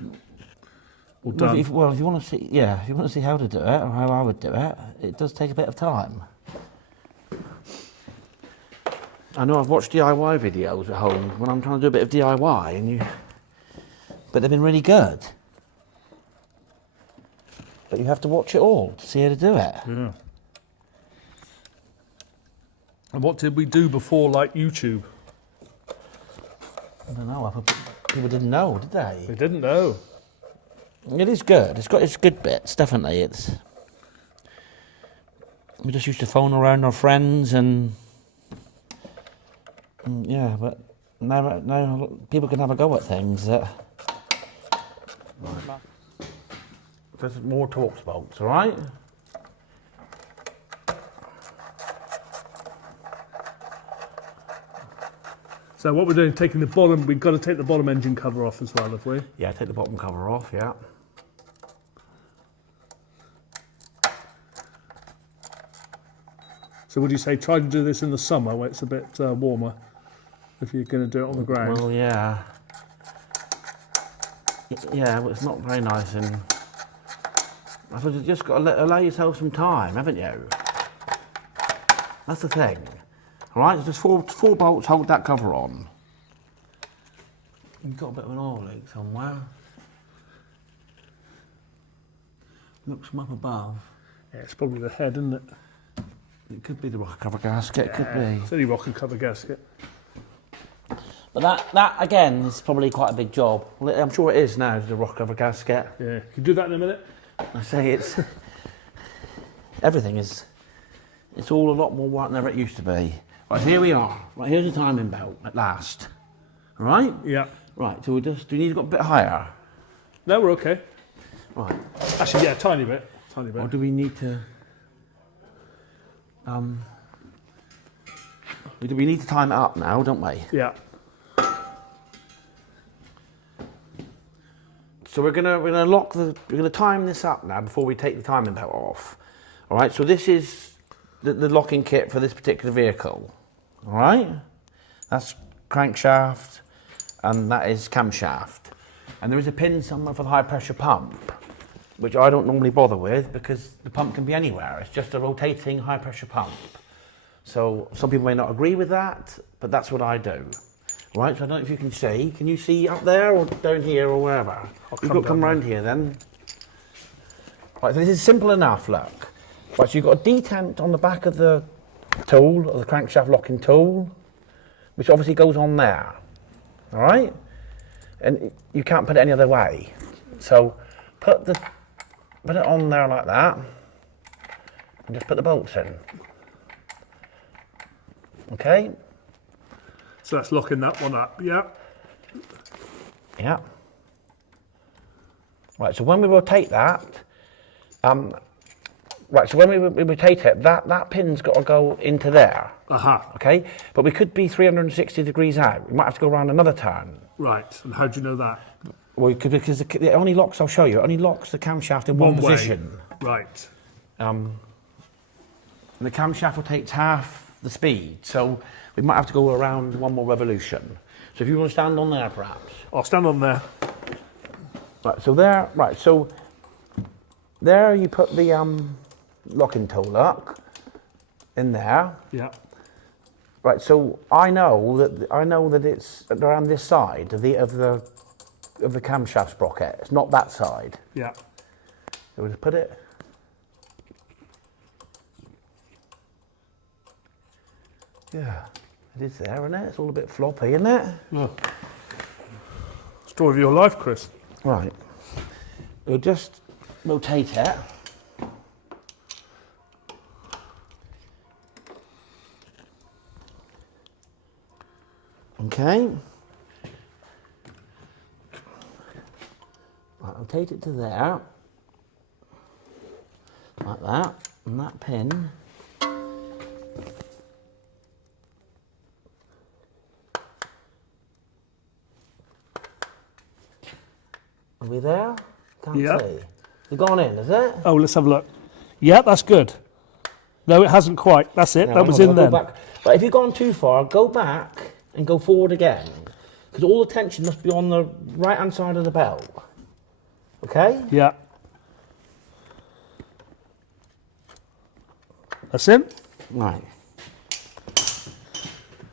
Or Well, done. if you want to see, if you want to see how to do it or how I would do it, it does take a bit of time. I know I've watched DIY videos at home when I'm trying to do a bit of DIY, but they've been really good. But you have to watch it all to see how to do it. Yeah. And what did we do before, like YouTube? I don't know. People didn't know, did they? They didn't know. It is good. It's got its good bits, definitely. We just used to phone around our friends and but now people can have a go at things that. There's more Torx bolts, all right? So what we're doing, taking the bottom, we've got to take the bottom engine cover off as well, have we? Yeah, take the bottom cover off, yeah. So would you say try to do this in the summer where it's a bit warmer, if you're going to do it on the ground? Well, yeah. Yeah, but it's not very nice, and I suppose you've just got to allow yourself some time, haven't you? That's the thing. All right, so just four bolts hold that cover on. You've got a bit of an oil leak somewhere. Looks from up above. Yeah, it's probably the head, isn't it? It could be the rocker cover gasket, it could be. It's only rock and cover gasket. But that again is probably quite a big job. Well, I'm sure it is now, the rocker cover gasket. Yeah, can you do that in a minute? I say it's everything is. It's all a lot more work than it used to be. Right, here we are. Right, here's the timing belt at last. All right. Yeah. Right. So do we need to go a bit higher? No, we're okay. Right. Actually, yeah, tiny bit. Tiny bit. Or do we need to? We need to time it up now, don't we? Yeah. So we're gonna time this up now before we take the timing belt off. All right. So this is the locking kit for this particular vehicle. All right. That's crankshaft, and that is camshaft. And there is a pin somewhere for the high pressure pump, which I don't normally bother with because the pump can be anywhere. It's just a rotating high pressure pump. So some people may not agree with that, but that's what I do. Right, so I don't know if you can see. Can you see up there or down here or wherever? You've got to come round here then. Right, so this is simple enough, look. Right, so you've got a detent on the back of the tool, or the crankshaft locking tool, which obviously goes on there. All right? And you can't put it any other way. So put it on there like that, and just put the bolts in. Okay? So that's locking that one up, yeah. Yeah. Right, so when we rotate that, right, so when we rotate it, that pin's got to go into there. Aha. Okay? But we could be 360 degrees out. We might have to go around another turn. Right, and how do you know that? Well, because it only locks, I'll show you, it only locks the camshaft in one way. position. Right. And the camshaft rotates half the speed, so we might have to go around one more revolution. So if you want to stand on there, perhaps. I'll stand on there. Right, so there, there you put the locking tool lock in there. Yeah. Right, so I know that it's around this side of the camshaft sprocket. It's not that side. Yeah. So we'll just put it. Yeah, it is there, isn't it? It's all a bit floppy, isn't it? Yeah. Story of your life, Chris. Right. We'll just rotate it. Okay. Right, rotate it to there. Like that. And that pin. Are we there? Can't Yep. see. It's gone in, is it? Oh, let's have a look. Yeah, that's good. No, it hasn't quite. That's it. No, that was hang on, in I'll then. go back. But if you've gone too far, go back and go forward again. Because all the tension must be on the right-hand side of the belt. Okay? Yeah. That's in. Right.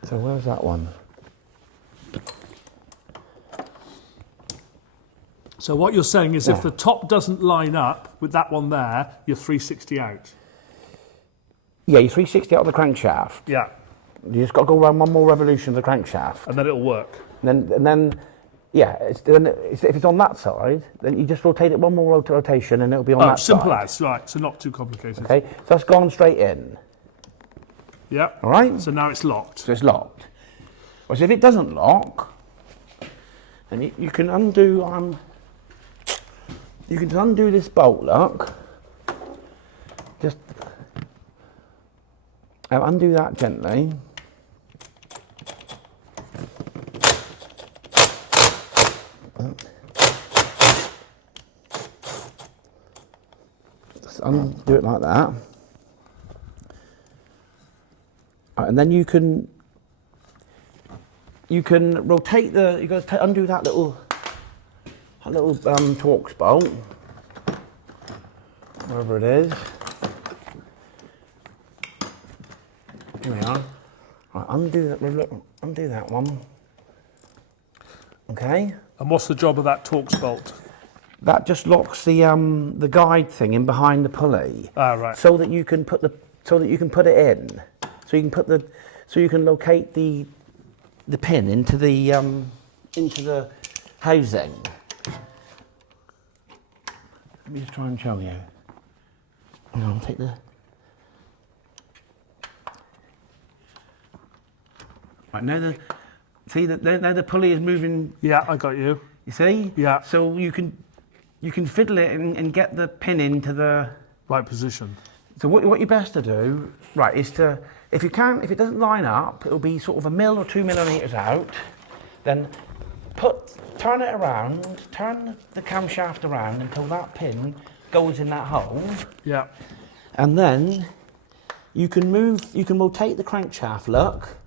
So where's that one? So what you're saying is Yeah. if the top doesn't line up with that one there, you're 360 out. Yeah, you're 360 out of the crankshaft. Yeah. You just got to go around one more revolution of the crankshaft. And then it'll work. And then yeah, if it's on that side, then you just rotate it one more rotation and it'll be on Oh, that simple side. as. Right, so not too complicated. Okay, so that's gone straight in. Yeah. All right? So now it's locked. So it's locked. Whereas if it doesn't lock, then you can undo. You can just undo this bolt lock. Just undo that gently. Just undo it like that. And then you can rotate the. You got to undo that little Torx bolt, wherever it is. Here we are. Right, undo that one. Okay. And what's the job of that Torx bolt? That just locks the guide thing in behind the pulley. Ah, right. So that you can put it in. So you can locate the pin into the housing. Let me just try and show you. I'll take the. Right, now the pulley is moving. Yeah, I got you. You see? Yeah. So you can fiddle it and get the pin into the Right position. So what you're best to do, right, is to, if it doesn't line up, it'll be sort of 1 or 2 millimeters out, then turn it around, turn the camshaft around until that pin goes in that hole, Yeah. and then you can rotate the crankshaft, look,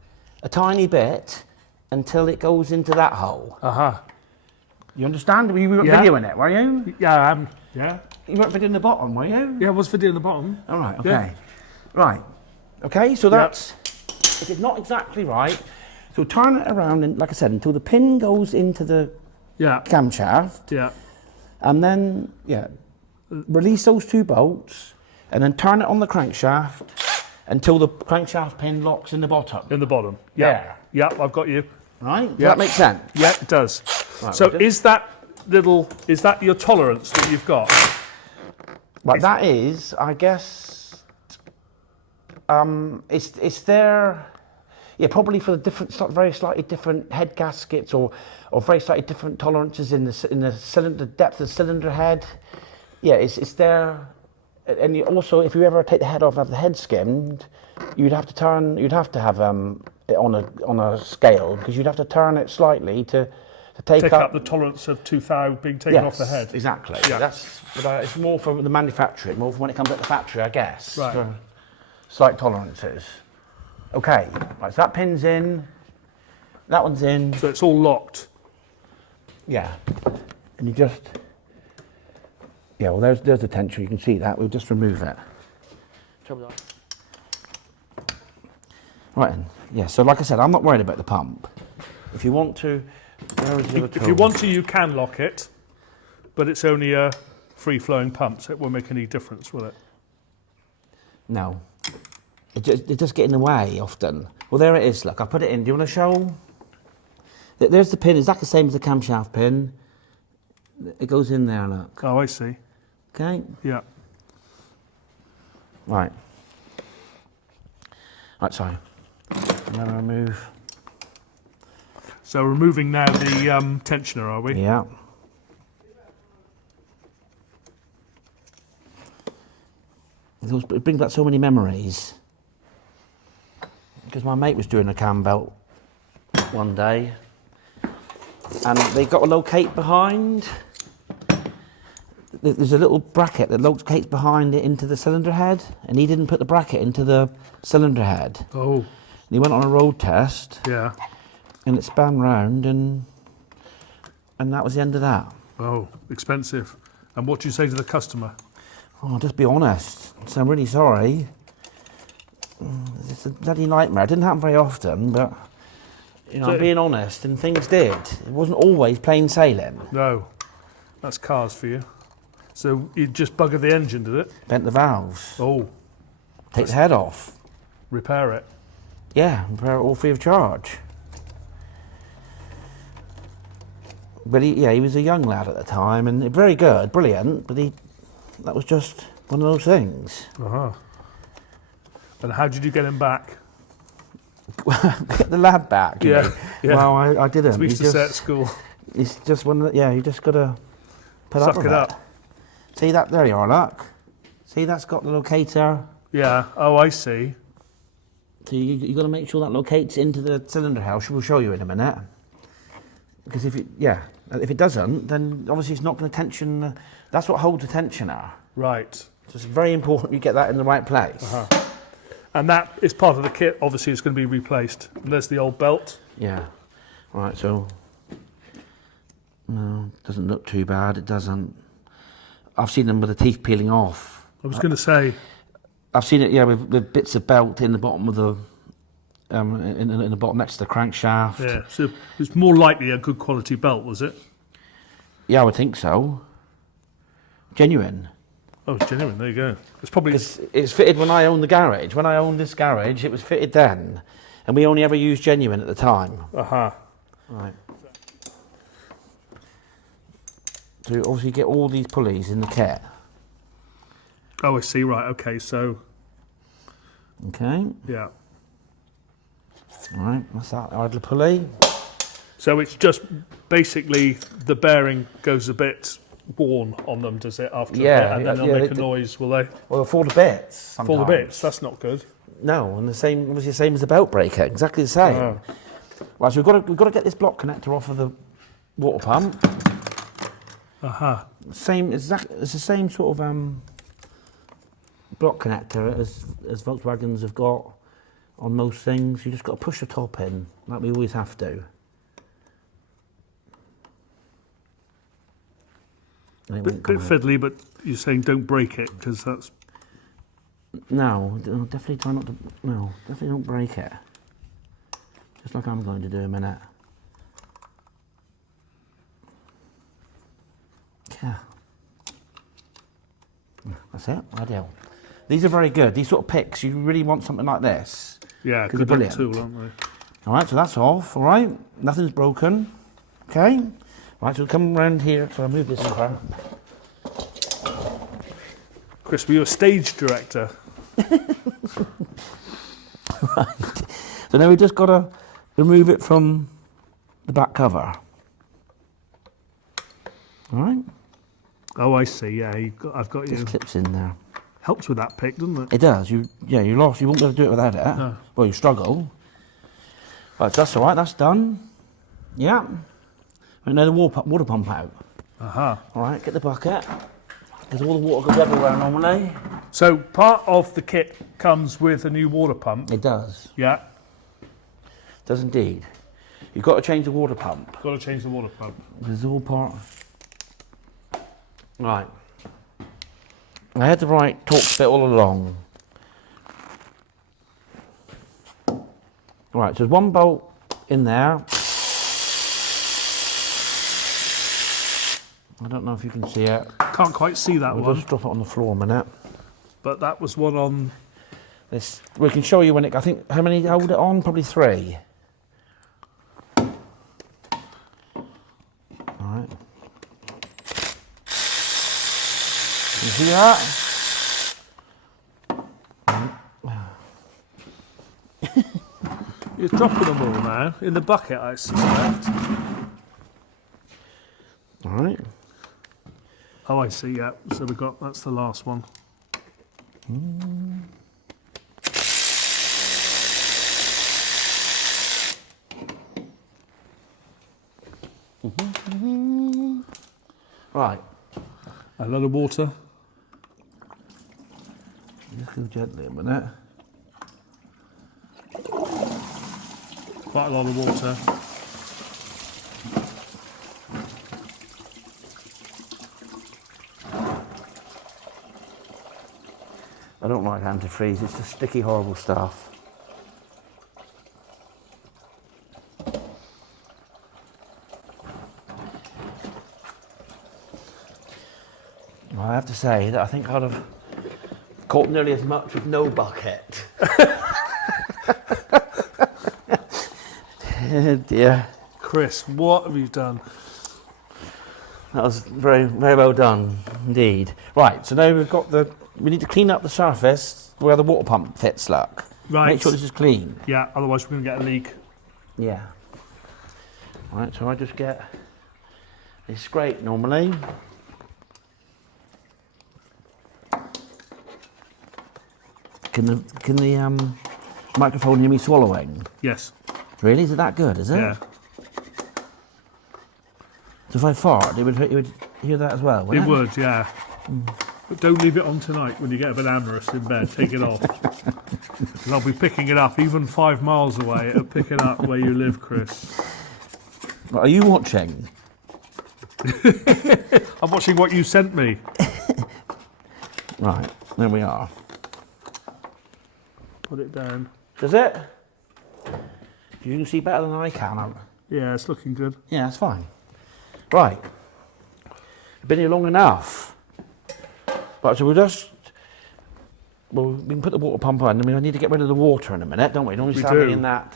a tiny bit until it goes into that hole. Uh-huh. You understand? You weren't Yeah. videoing it, were you? Yeah, yeah. You weren't videoing the bottom, were you? Yeah, what's video in the bottom? All right, okay. Yeah. Right. Okay, so that's, if it's not exactly right, so turn it around, and like I said, until the pin goes into the Yeah. camshaft, Yeah. and then, release those 2 bolts, and then turn it on the crankshaft until the crankshaft pin locks in the bottom. In the bottom. Yeah. There. Yeah, I've got you. Right? Does Yeah. that make sense? Yeah, it does. Right, So we'll just- is that your tolerance that you've got? Well, that is, I guess, it's there, yeah, probably for the different, very slightly different head gaskets or very slightly different tolerances in the cylinder depth of the cylinder head. Yeah, it's there, and also if you ever take the head off and have the head skimmed, you'd have to have it on a scale, because you'd have to turn it slightly to take up the tolerance of tooth out being taken off the head. Exactly. Yeah. It's more for the manufacturing, more for when it comes out the factory, I guess. Right. For slight tolerances. Okay. Right. So that pin's in. That one's in. So it's all locked. Yeah. And you just. Yeah. Well, there's the tension. You can see that. We'll just remove it. Right. Then. Yeah. So like I said, I'm not worried about the pump. If you want to. If you want to, you can lock it, but it's only a free-flowing pumps, it won't make any difference, will it? No. It just get in the way often. Well, there it is, look. I put it in. Do you want to show? There's the pin. Exactly the same as the camshaft pin. It goes in there, look. Oh, I see. Okay? Yeah. Right. Right, sorry. I'm going to remove. So removing now the tensioner, are we? Yeah. It brings back so many memories. Because my mate was doing a cam belt one day, and they got to locate behind. There's a little bracket that locates behind it into the cylinder head, and he didn't put the bracket into the cylinder head. Oh. And he went on a road test, Yeah. and it span round, and that was the end of that. Oh, expensive. And what do you say to the customer? Oh, just be honest. So I'm really sorry. It's a bloody nightmare. It didn't happen very often, but you know, So- I'm being honest, and things did. It wasn't always plain sailing. No. That's cars for you. So you just buggered the engine, did it? Bent the valves, Oh, take the head off. repair it. Yeah, repair it all free of charge. But he was a young lad at the time, and very good, brilliant. But that was just one of those things. Uh-huh. And how did you get him back? Get the lad back. you Yeah, know. yeah. Well, I didn't. We used to say at school. It's just one. You just gotta put up Suck with it up. See that? There you are, look. See, that's got the locator. Yeah. Oh, I see. So you got to make sure that locates into the cylinder house. We'll show you in a minute. Because if it doesn't, then obviously it's not going to tension. That's what holds the tensioner. Right. So it's very important you get that in the right place. Uh-huh. And that is part of the kit. Obviously, it's going to be replaced. And there's the old belt. Yeah. Right. So no, doesn't look too bad. It doesn't. I've seen them with the teeth peeling off. I was going to say. I've seen it, yeah, with bits of belt in the bottom of the, in the bottom next to the crankshaft. Yeah. So it's more likely a good quality belt, was it? Yeah, I would think so. Genuine. Oh, it's genuine. There you go. It's probably. It's fitted when I owned the garage. When I owned this garage, it was fitted then, and we only ever used genuine at the time. Aha. Right. So you obviously get all these pulleys in the kit. Oh, I see. Right. Okay. So. Okay. Yeah. All right. That's that idler pulley. So it's just basically the bearing goes a bit worn on them, does it? After Yeah, a bit, and then yeah, they'll make a noise, will they? Well, for the bits. For the sometimes. bits. That's not good. No, and obviously the same as the belt breaker, exactly the same. Oh. Right, so we've got to get this block connector off of the water pump. Aha. Same, it's the same sort of block connector as Volkswagens have got on most things. You just got to push the top in, like we always have to. And it Bit won't come out. fiddly, but you're saying don't break it because that's. No, definitely try not to. No, definitely don't break it. Just like I'm going to do in a minute. Yeah. That's it. Ideal. These are very good. These sort of picks, you really want something like this. Yeah, 'Cause good they're little brilliant. tool, aren't they? All right, so that's off. All right, nothing's broken. Okay. Right, so we'll come around here. So I'll move this over. Chris, were you a stage director? So now we just got to remove it from the back cover. All right. Oh, I see. Yeah, I've got This you. clips in there. Helps with that pick, doesn't it? It does. You lost. You won't be able to do it without it. No. Well, you struggle. Right, that's all right. That's done. Yeah. Right, now the water pump out. Aha. All right, get the bucket. Because all the water goes everywhere normally. So part of the kit comes with a new water pump. It does. Yeah. Does indeed. You've got to change the water pump. Got to change the water pump. This is all part. Right. I had the right Torx bit all along. Right, so there's one bolt in there. I don't know if you can see it. Can't quite see that We'll one, just drop it on the floor a minute. but that was one on. This, we can show you when it, I think, how many hold it on? Probably 3. Alright. You see that? You're dropping them all now in the bucket, I suspect. Alright. Oh, I see. Yeah. So we got that's the last one. Right. A lot of water. Just go gently a minute. Quite a lot of water. I don't like antifreeze, it's just sticky, horrible stuff. Well, I have to say that I think I'd have caught nearly as much with no bucket. Oh dear. Chris, what have you done? That was very, very well done indeed. Right, so now we've got we need to clean up the surface where the water pump fits, look. Right. Make sure this is clean. Yeah, otherwise we're going to get a leak. Yeah. Right, so I just get a scrape normally. Can the microphone hear me swallowing? Yes. Really? Is it that good, is it? Yeah. So if I fart, it would hear that as well, It wouldn't it? would, yeah. But don't leave it on tonight when you get a bit amorous in bed. Take it off. 'Cause I'll be picking it up, even 5 miles away. It'll pick it up where you live, Chris. Right, are you watching? I'm watching what you sent me. Right, there we are. Put it down. Does it? You can see better than I can. Yeah, it's looking good. Yeah, that's fine. Right. Been here long enough. Right, so we can put the water pump on. I mean, I need to get rid of the water in a minute, don't we? Don't we We start do. getting that?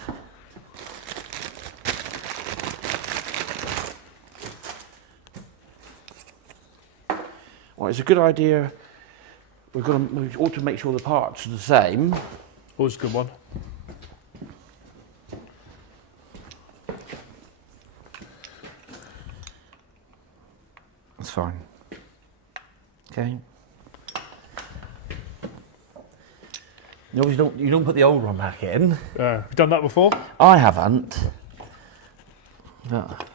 Well, it's a good idea. We ought to make sure the parts are the same. Always a good one. That's fine. Okay. You don't put the old one back in. Have you done that before? I haven't. But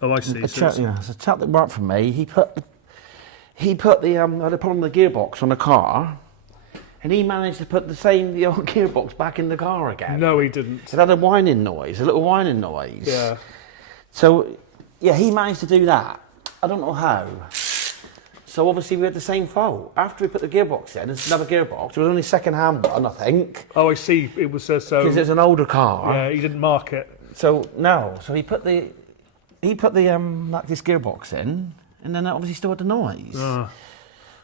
Oh, I see. a So chap, it's- yeah, it's a chap that worked for me. He put the had a problem with the gearbox on the car, and he managed to put the old gearbox back in the car again. No, he didn't. It had a whining noise, a little whining noise. Yeah. So, yeah, he managed to do that. I don't know how. So obviously we had the same fault. After we put the gearbox in, it's another gearbox. It was only second-hand one, I think, Oh, I see. It was so. because it's an older car. Yeah, he didn't mark it. So no, so he put the like this gearbox in, and then it obviously still had the noise.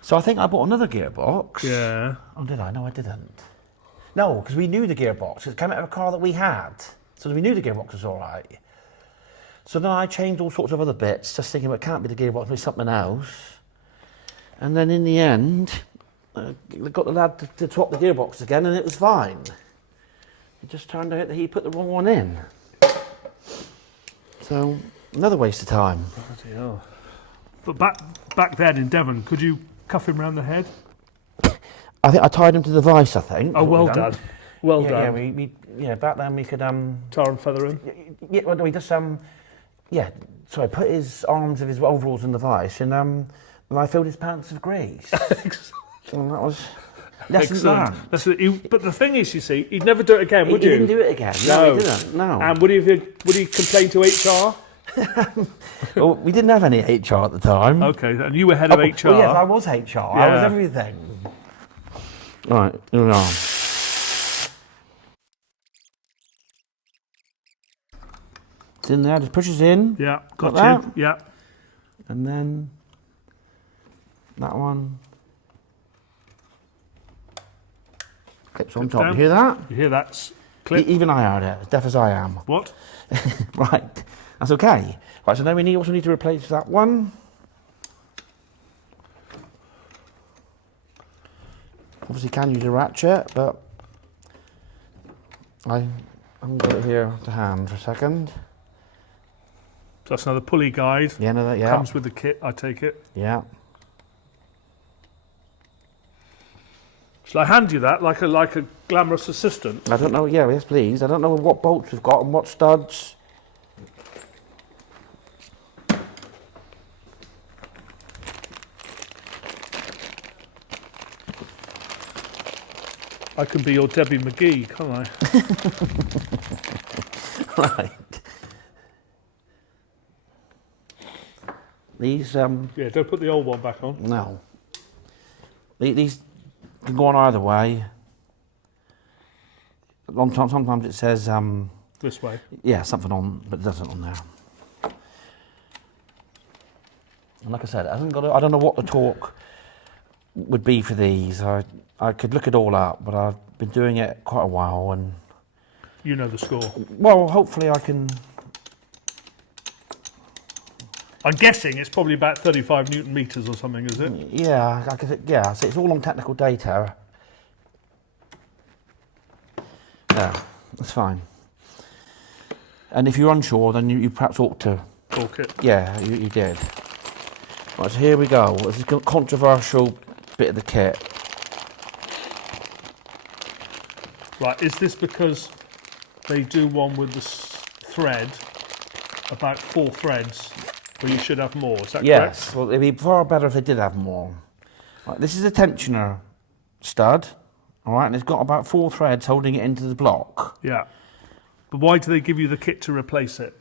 So I think I bought another gearbox. Yeah. Oh, did I? No, I didn't. No, because we knew the gearbox. It came out of a car that we had, so we knew the gearbox was all right. So then I changed all sorts of other bits, just thinking, well, it can't be the gearbox, maybe something else. And then in the end, I got the lad to swap the gearbox again, and it was fine. It just turned out that he put the wrong one in. So, another waste of time. Bloody hell. But back then in Devon, could you cuff him round the head? I think I tied him to the vice, I think. Oh, well What we done. Well Yeah, done. yeah, back then we could, Tar and feather him. yeah, well, we just, yeah, so I put his arms of his overalls in the vice, and I filled his pants with grease. So that was lesson learned. But the thing is, you see, he'd never do it again, He would you? didn't do it again. No, he didn't. No. And would he complain to HR? Well, we didn't have any HR at the time. Okay, and you were head of HR. Well, yes, I was HR. I was Yeah. everything. Right, here we are. It's in there, just pushes in. Yeah, Got got that? you. Yeah. And then that one clips on Clips top. down. You hear that? You hear that clip? Even I heard it, as deaf as I am. What? Right, that's okay. Right, so now we also need to replace that one. Obviously can use a ratchet, but I haven't got it here to hand for a second. So that's another pulley guide. Yeah, no, that, yeah. Comes with the kit, I take it. Yeah. Shall I hand you that like a glamorous assistant? I don't know, yeah, yes please. I don't know what bolts we've got and what studs. I can be your Debbie McGee, can't I? Right. These, Yeah, don't put the old one back on. no. These can go on either way. Long time, sometimes it says, This way. yeah, something on, but it doesn't on there. And like I said, it hasn't got. I don't know what the torque would be for these. I could look it all up, but I've been doing it quite a while, and You know the score. well, hopefully I can. I'm guessing it's probably about 35 Newton meters or something, is it? Yeah, I could, yeah. So it's all on technical data. Yeah, that's fine. And if you're unsure, then you perhaps ought to. Torque it. Yeah, you did. Right, so here we go. This is a controversial bit of the kit. Right, is this because they do one with the thread, about 4 threads, where you should have more? Is that Yes, correct? well, it'd be far better if they did have more. Right, this is a tensioner stud, all right, and it's got about 4 threads holding it into the block. Yeah. But why do they give you the kit to replace it?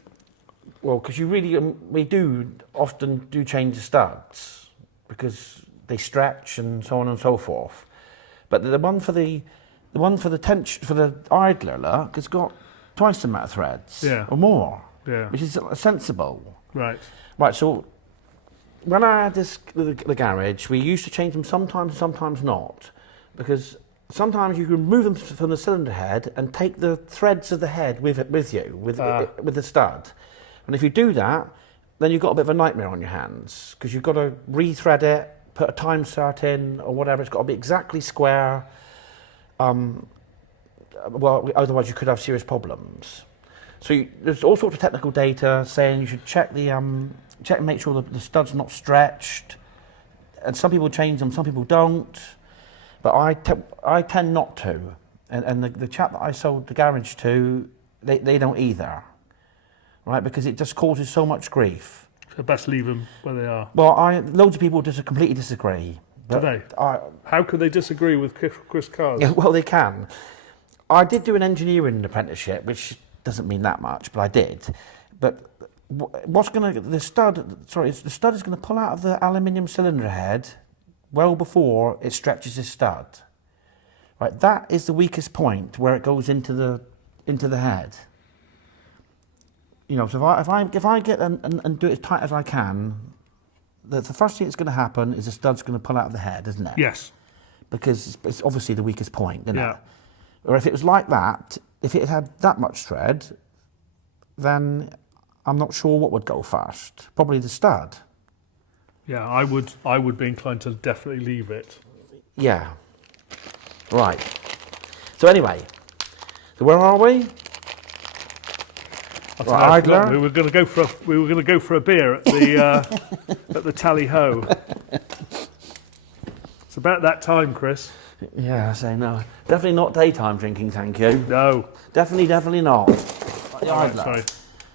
Well, because you really, we do often do change the studs because they stretch and so on and so forth. But the one for the idler, look, it's got twice the amount of threads, Yeah. or more, Yeah. which is sensible. Right. Right, so when I had the garage, we used to change them sometimes, sometimes not, because sometimes you can remove them from the cylinder head and take the threads of the head with you, with the stud. And if you do that, then you've got a bit of a nightmare on your hands, because you've got to rethread it, put a time cert in, or whatever. It's got to be exactly square. Well, otherwise you could have serious problems. So there's all sorts of technical data saying you should check check and make sure the stud's not stretched. And some people change them, some people don't. But I tend not to. And the chap that I sold the garage to, they don't either. Right, because it just causes so much grief. So best leave them where they are. Well, loads of people just completely disagree. Do they? How could they disagree with Chris Cars? Yeah, well, they can. I did do an engineering apprenticeship, which doesn't mean that much, but I did. But the stud is going to pull out of the aluminium cylinder head well before it stretches the stud. Right, that is the weakest point where it goes into the head. You know, so if I get and do it as tight as I can, the first thing that's going to happen is the stud's going to pull out of the head, isn't it? Yes. Because it's obviously the weakest point, isn't Yeah. it? Or if it was like that, if it had that much thread, then I'm not sure what would go first. Probably the stud. Yeah, I would be inclined to definitely leave it. Yeah. Right. So anyway, so where are we? I Right, Idler. we were going to go for a beer at the at the Tally Ho. It's about that time, Chris. Yeah, I say no. Definitely not daytime drinking, thank you. No. Definitely not. The Right, idler. sorry.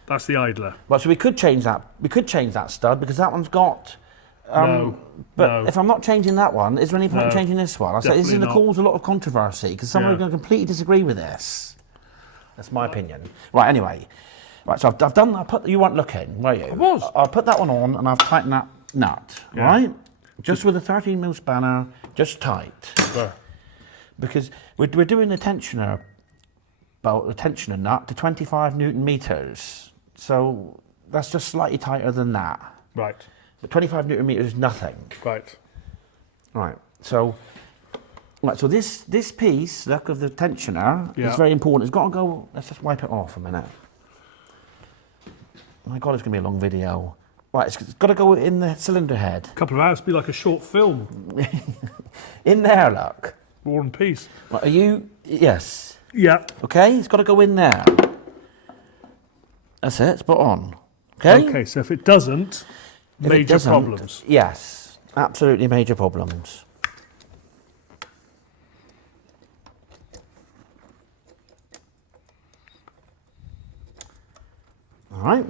That's the idler. Well, so we could change that. We could change that stud because that one's got. No. But No. if I'm not changing that one, is there any point in No. changing this one? I say this is Definitely going to not. cause a lot of controversy because someone Yeah. are going to completely disagree with this. That's my opinion. Right. Anyway, right. So I've done. You weren't looking, were you? I was. I put that one on and I've tightened that nut. Yeah. Right. Just with a 13mm spanner, just tight. There. Because we're doing the tensioner bolt, the tensioner nut to 25 Newton meters. So that's just slightly tighter than that. Right. But 25 newton meters is nothing. Right. Right. So this piece, look, of the tensioner Yeah. is very important. It's got to go. Let's just wipe it off a minute. Oh my God, it's going to be a long video. Right, it's got to go in the cylinder head. A couple of hours, be like a short film. In there, look. War and Peace. Right, are you? Yes. Yeah. Okay, it's got to go in there. That's it, spot on. Okay? Okay, so if it doesn't, If it major doesn't, problems. Yes, absolutely major problems. All right.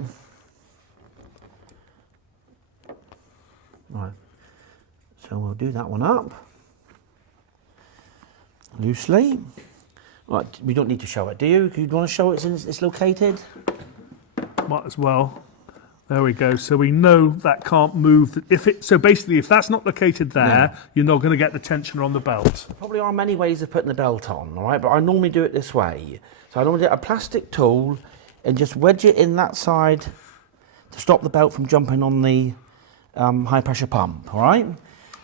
Right. So we'll do that one up loosely. Right, we don't need to show it, do you? Do you want to show it since it's located? Might as well. There we go. So we know that can't move. So basically, if that's not located there, Yeah. you're not going to get the tensioner on the belt. Probably are many ways of putting the belt on, all right? But I normally do it this way. So I normally get a plastic tool and just wedge it in that side to stop the belt from jumping on the high pressure pump, all right?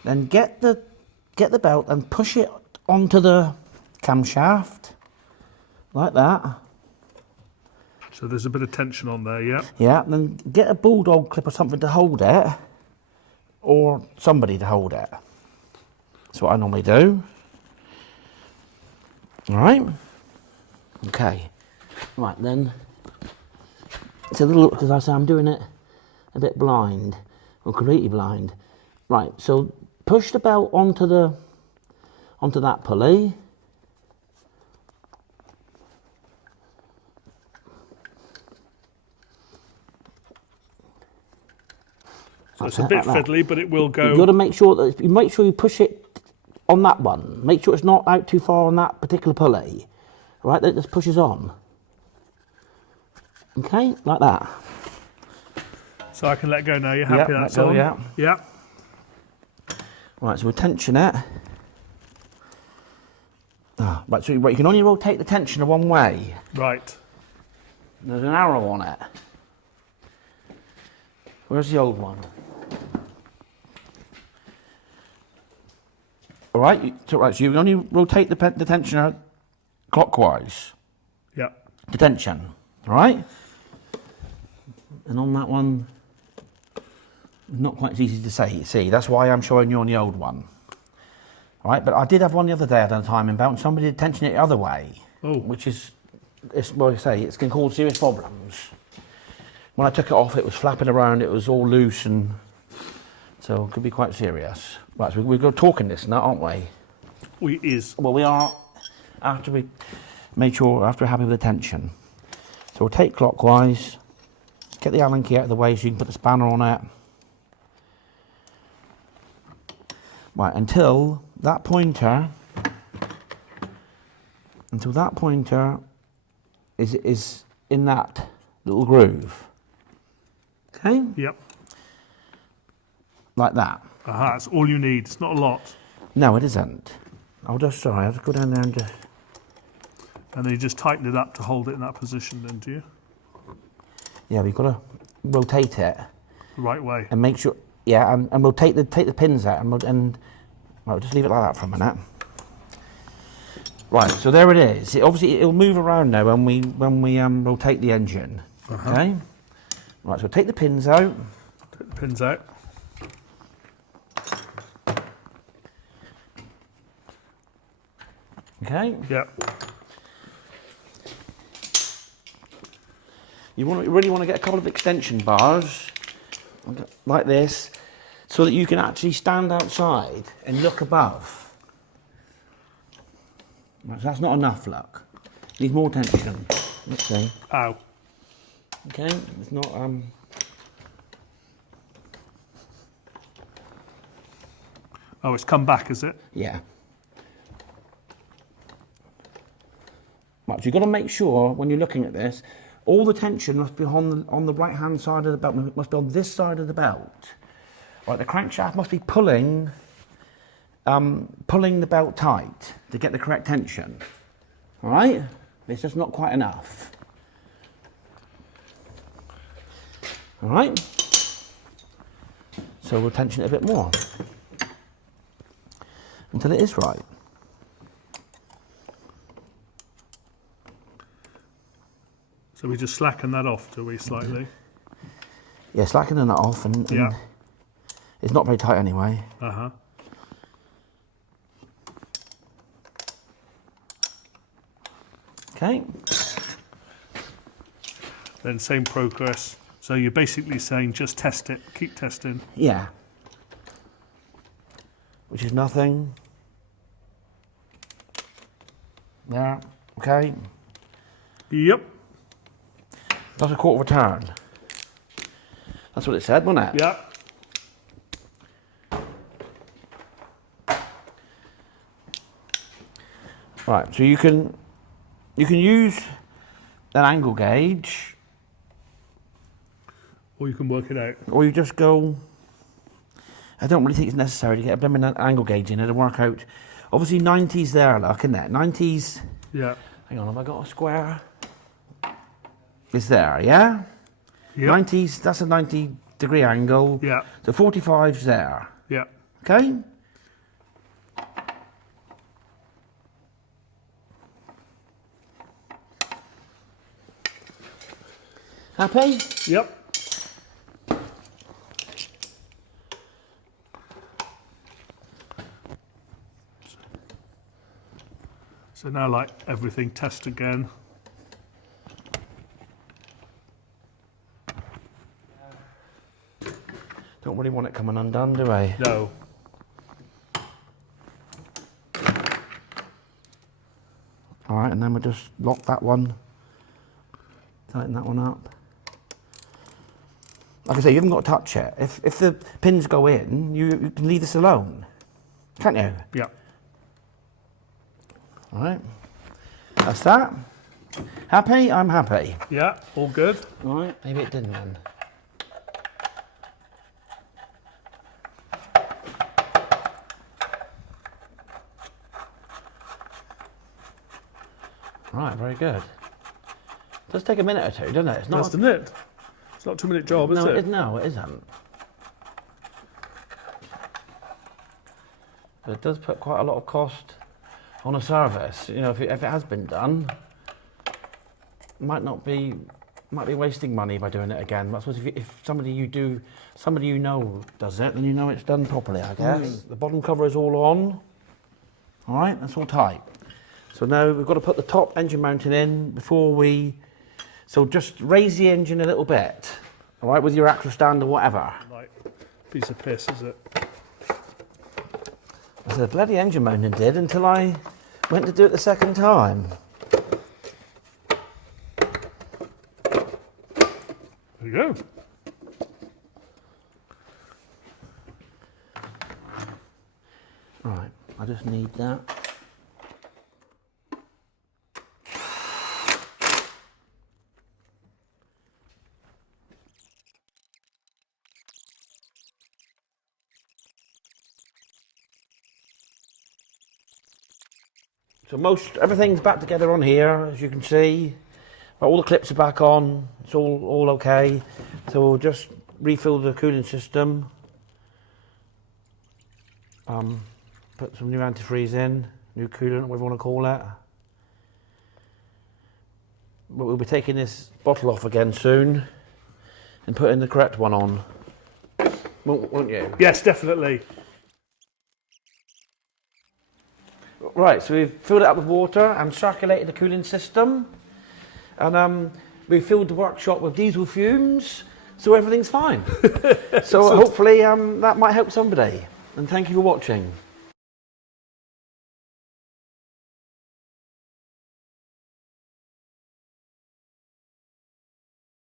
Then get the belt and push it onto the camshaft like that. So there's a bit of tension on there, yeah. Yeah, then get a bulldog clip or something to hold it, or somebody to hold it. That's what I normally do. All right. Okay. Right then. It's a little, because I say I'm doing it a bit blind, or completely blind. Right. So push the belt onto that pulley. So it's a bit like that. fiddly, but it will go. You've got to make sure that you push it on that one. Make sure it's not out too far on that particular pulley. Right, that just pushes on. Okay, like that. So I can let go now. You're happy Yeah, that's let go, on? yeah. Yeah. Right, so we'll tension it. Right, so you can only rotate the tensioner one way. Right. There's an arrow on it. Where's the old one? All right, so you can only rotate the tensioner clockwise. Yeah. The tension, all right? And on that one, not quite as easy to see. That's why I'm showing you on the old one. All right, but I did have one the other day I done a timing belt, and somebody did tension it the other way. Oh. Which is, well, I say, it's going to cause serious problems. When I took it off, it was flapping around, it was all loose, and so it could be quite serious. Right, so we're talking this now, aren't we? We is. Well, we are, after we're happy with the tension. So we'll take clockwise, get the Allen key out of the way so you can put the spanner on it. Right, until that pointer is in that little groove. Okay? Yep. Like that. Aha, that's all you need. It's not a lot. No, it isn't. I'll just go down there and just... And then you just tighten it up to hold it in that position then, do you? Yeah, we've got to rotate it. The right way. And make sure... Yeah, and we'll take the pins out and right, just leave it like that for a minute. Right, so there it is. It'll move around now when we rotate the engine. Okay? Right, so take the pins out. Take the pins out. Okay? Yep. You really want to get a couple of extension bars like this so that you can actually stand outside and look above. Right, so that's not enough, look. Need more tension. Let's see. Ow. Okay, it's not Oh, it's come back, is it? yeah. Right, so you've got to make sure when you're looking at this, all the tension must be on the right hand side of the belt, must be on this side of the belt. Right, the crankshaft must be pulling the belt tight to get the correct tension. All right? It's just not quite enough. All right. So we'll tension it a bit more until it is right. So we just slacken that off, do we, slightly? Yeah, slackening it off, and Yeah. it's not very tight anyway. Uh-huh. Okay. Then same progress. So you're basically saying just test it, keep testing. Yeah. Which is nothing. There. Okay. Yep. That's a quarter of a turn. That's what it said, wasn't it? Yep. Right. So you can use an angle gauge, Or you can work it out. or you just go. I don't really think it's necessary to get a blooming angle gauge in it to work out. Obviously, 90's there, look, isn't it? 90's. Yeah. Hang on, have I got a square? It's there, yeah? Yep. 90's, that's a 90-degree angle. Yeah. So 45's there, Yeah. okay? Happy? Yep. So now, like everything, test again. Don't really want it coming undone, do I? No. All right, and then we'll just lock that one, tighten that one up. Like I say, you haven't got to touch it. If the pins go in, you can leave this alone, can't you? Yeah. All right, that's that. Happy? I'm happy. Yeah. All good. All right, maybe it didn't then. Right, very good. It does take a minute or two, doesn't it? It's not. Doesn't it? It's not a 2-minute job, is No, it? no, it isn't. But it does put quite a lot of cost on a service. You know, if it has been done, might be wasting money by doing it again. But I suppose if somebody you know does it, then you know it's done properly, I guess. The bottom cover is all on. All right, that's all tight. So now we've got to put the top engine mounting in before we. So just raise the engine a little bit, all right, with your axle stand or whatever. Like piece of piss, is it? So the bloody engine mounting did until I went to do it the second time. There you go. Right, I just need that. So everything's back together on here, as you can see. All the clips are back on. It's all okay. So we'll just refill the cooling system. Put some new antifreeze in, new coolant, whatever you want to call it. But we'll be taking this bottle off again soon and putting the correct one on. Won't you? Yes, definitely. Right, so we've filled it up with water and circulated the cooling system. And we filled the workshop with diesel fumes, so everything's fine. So hopefully that might help somebody. And thank you for watching.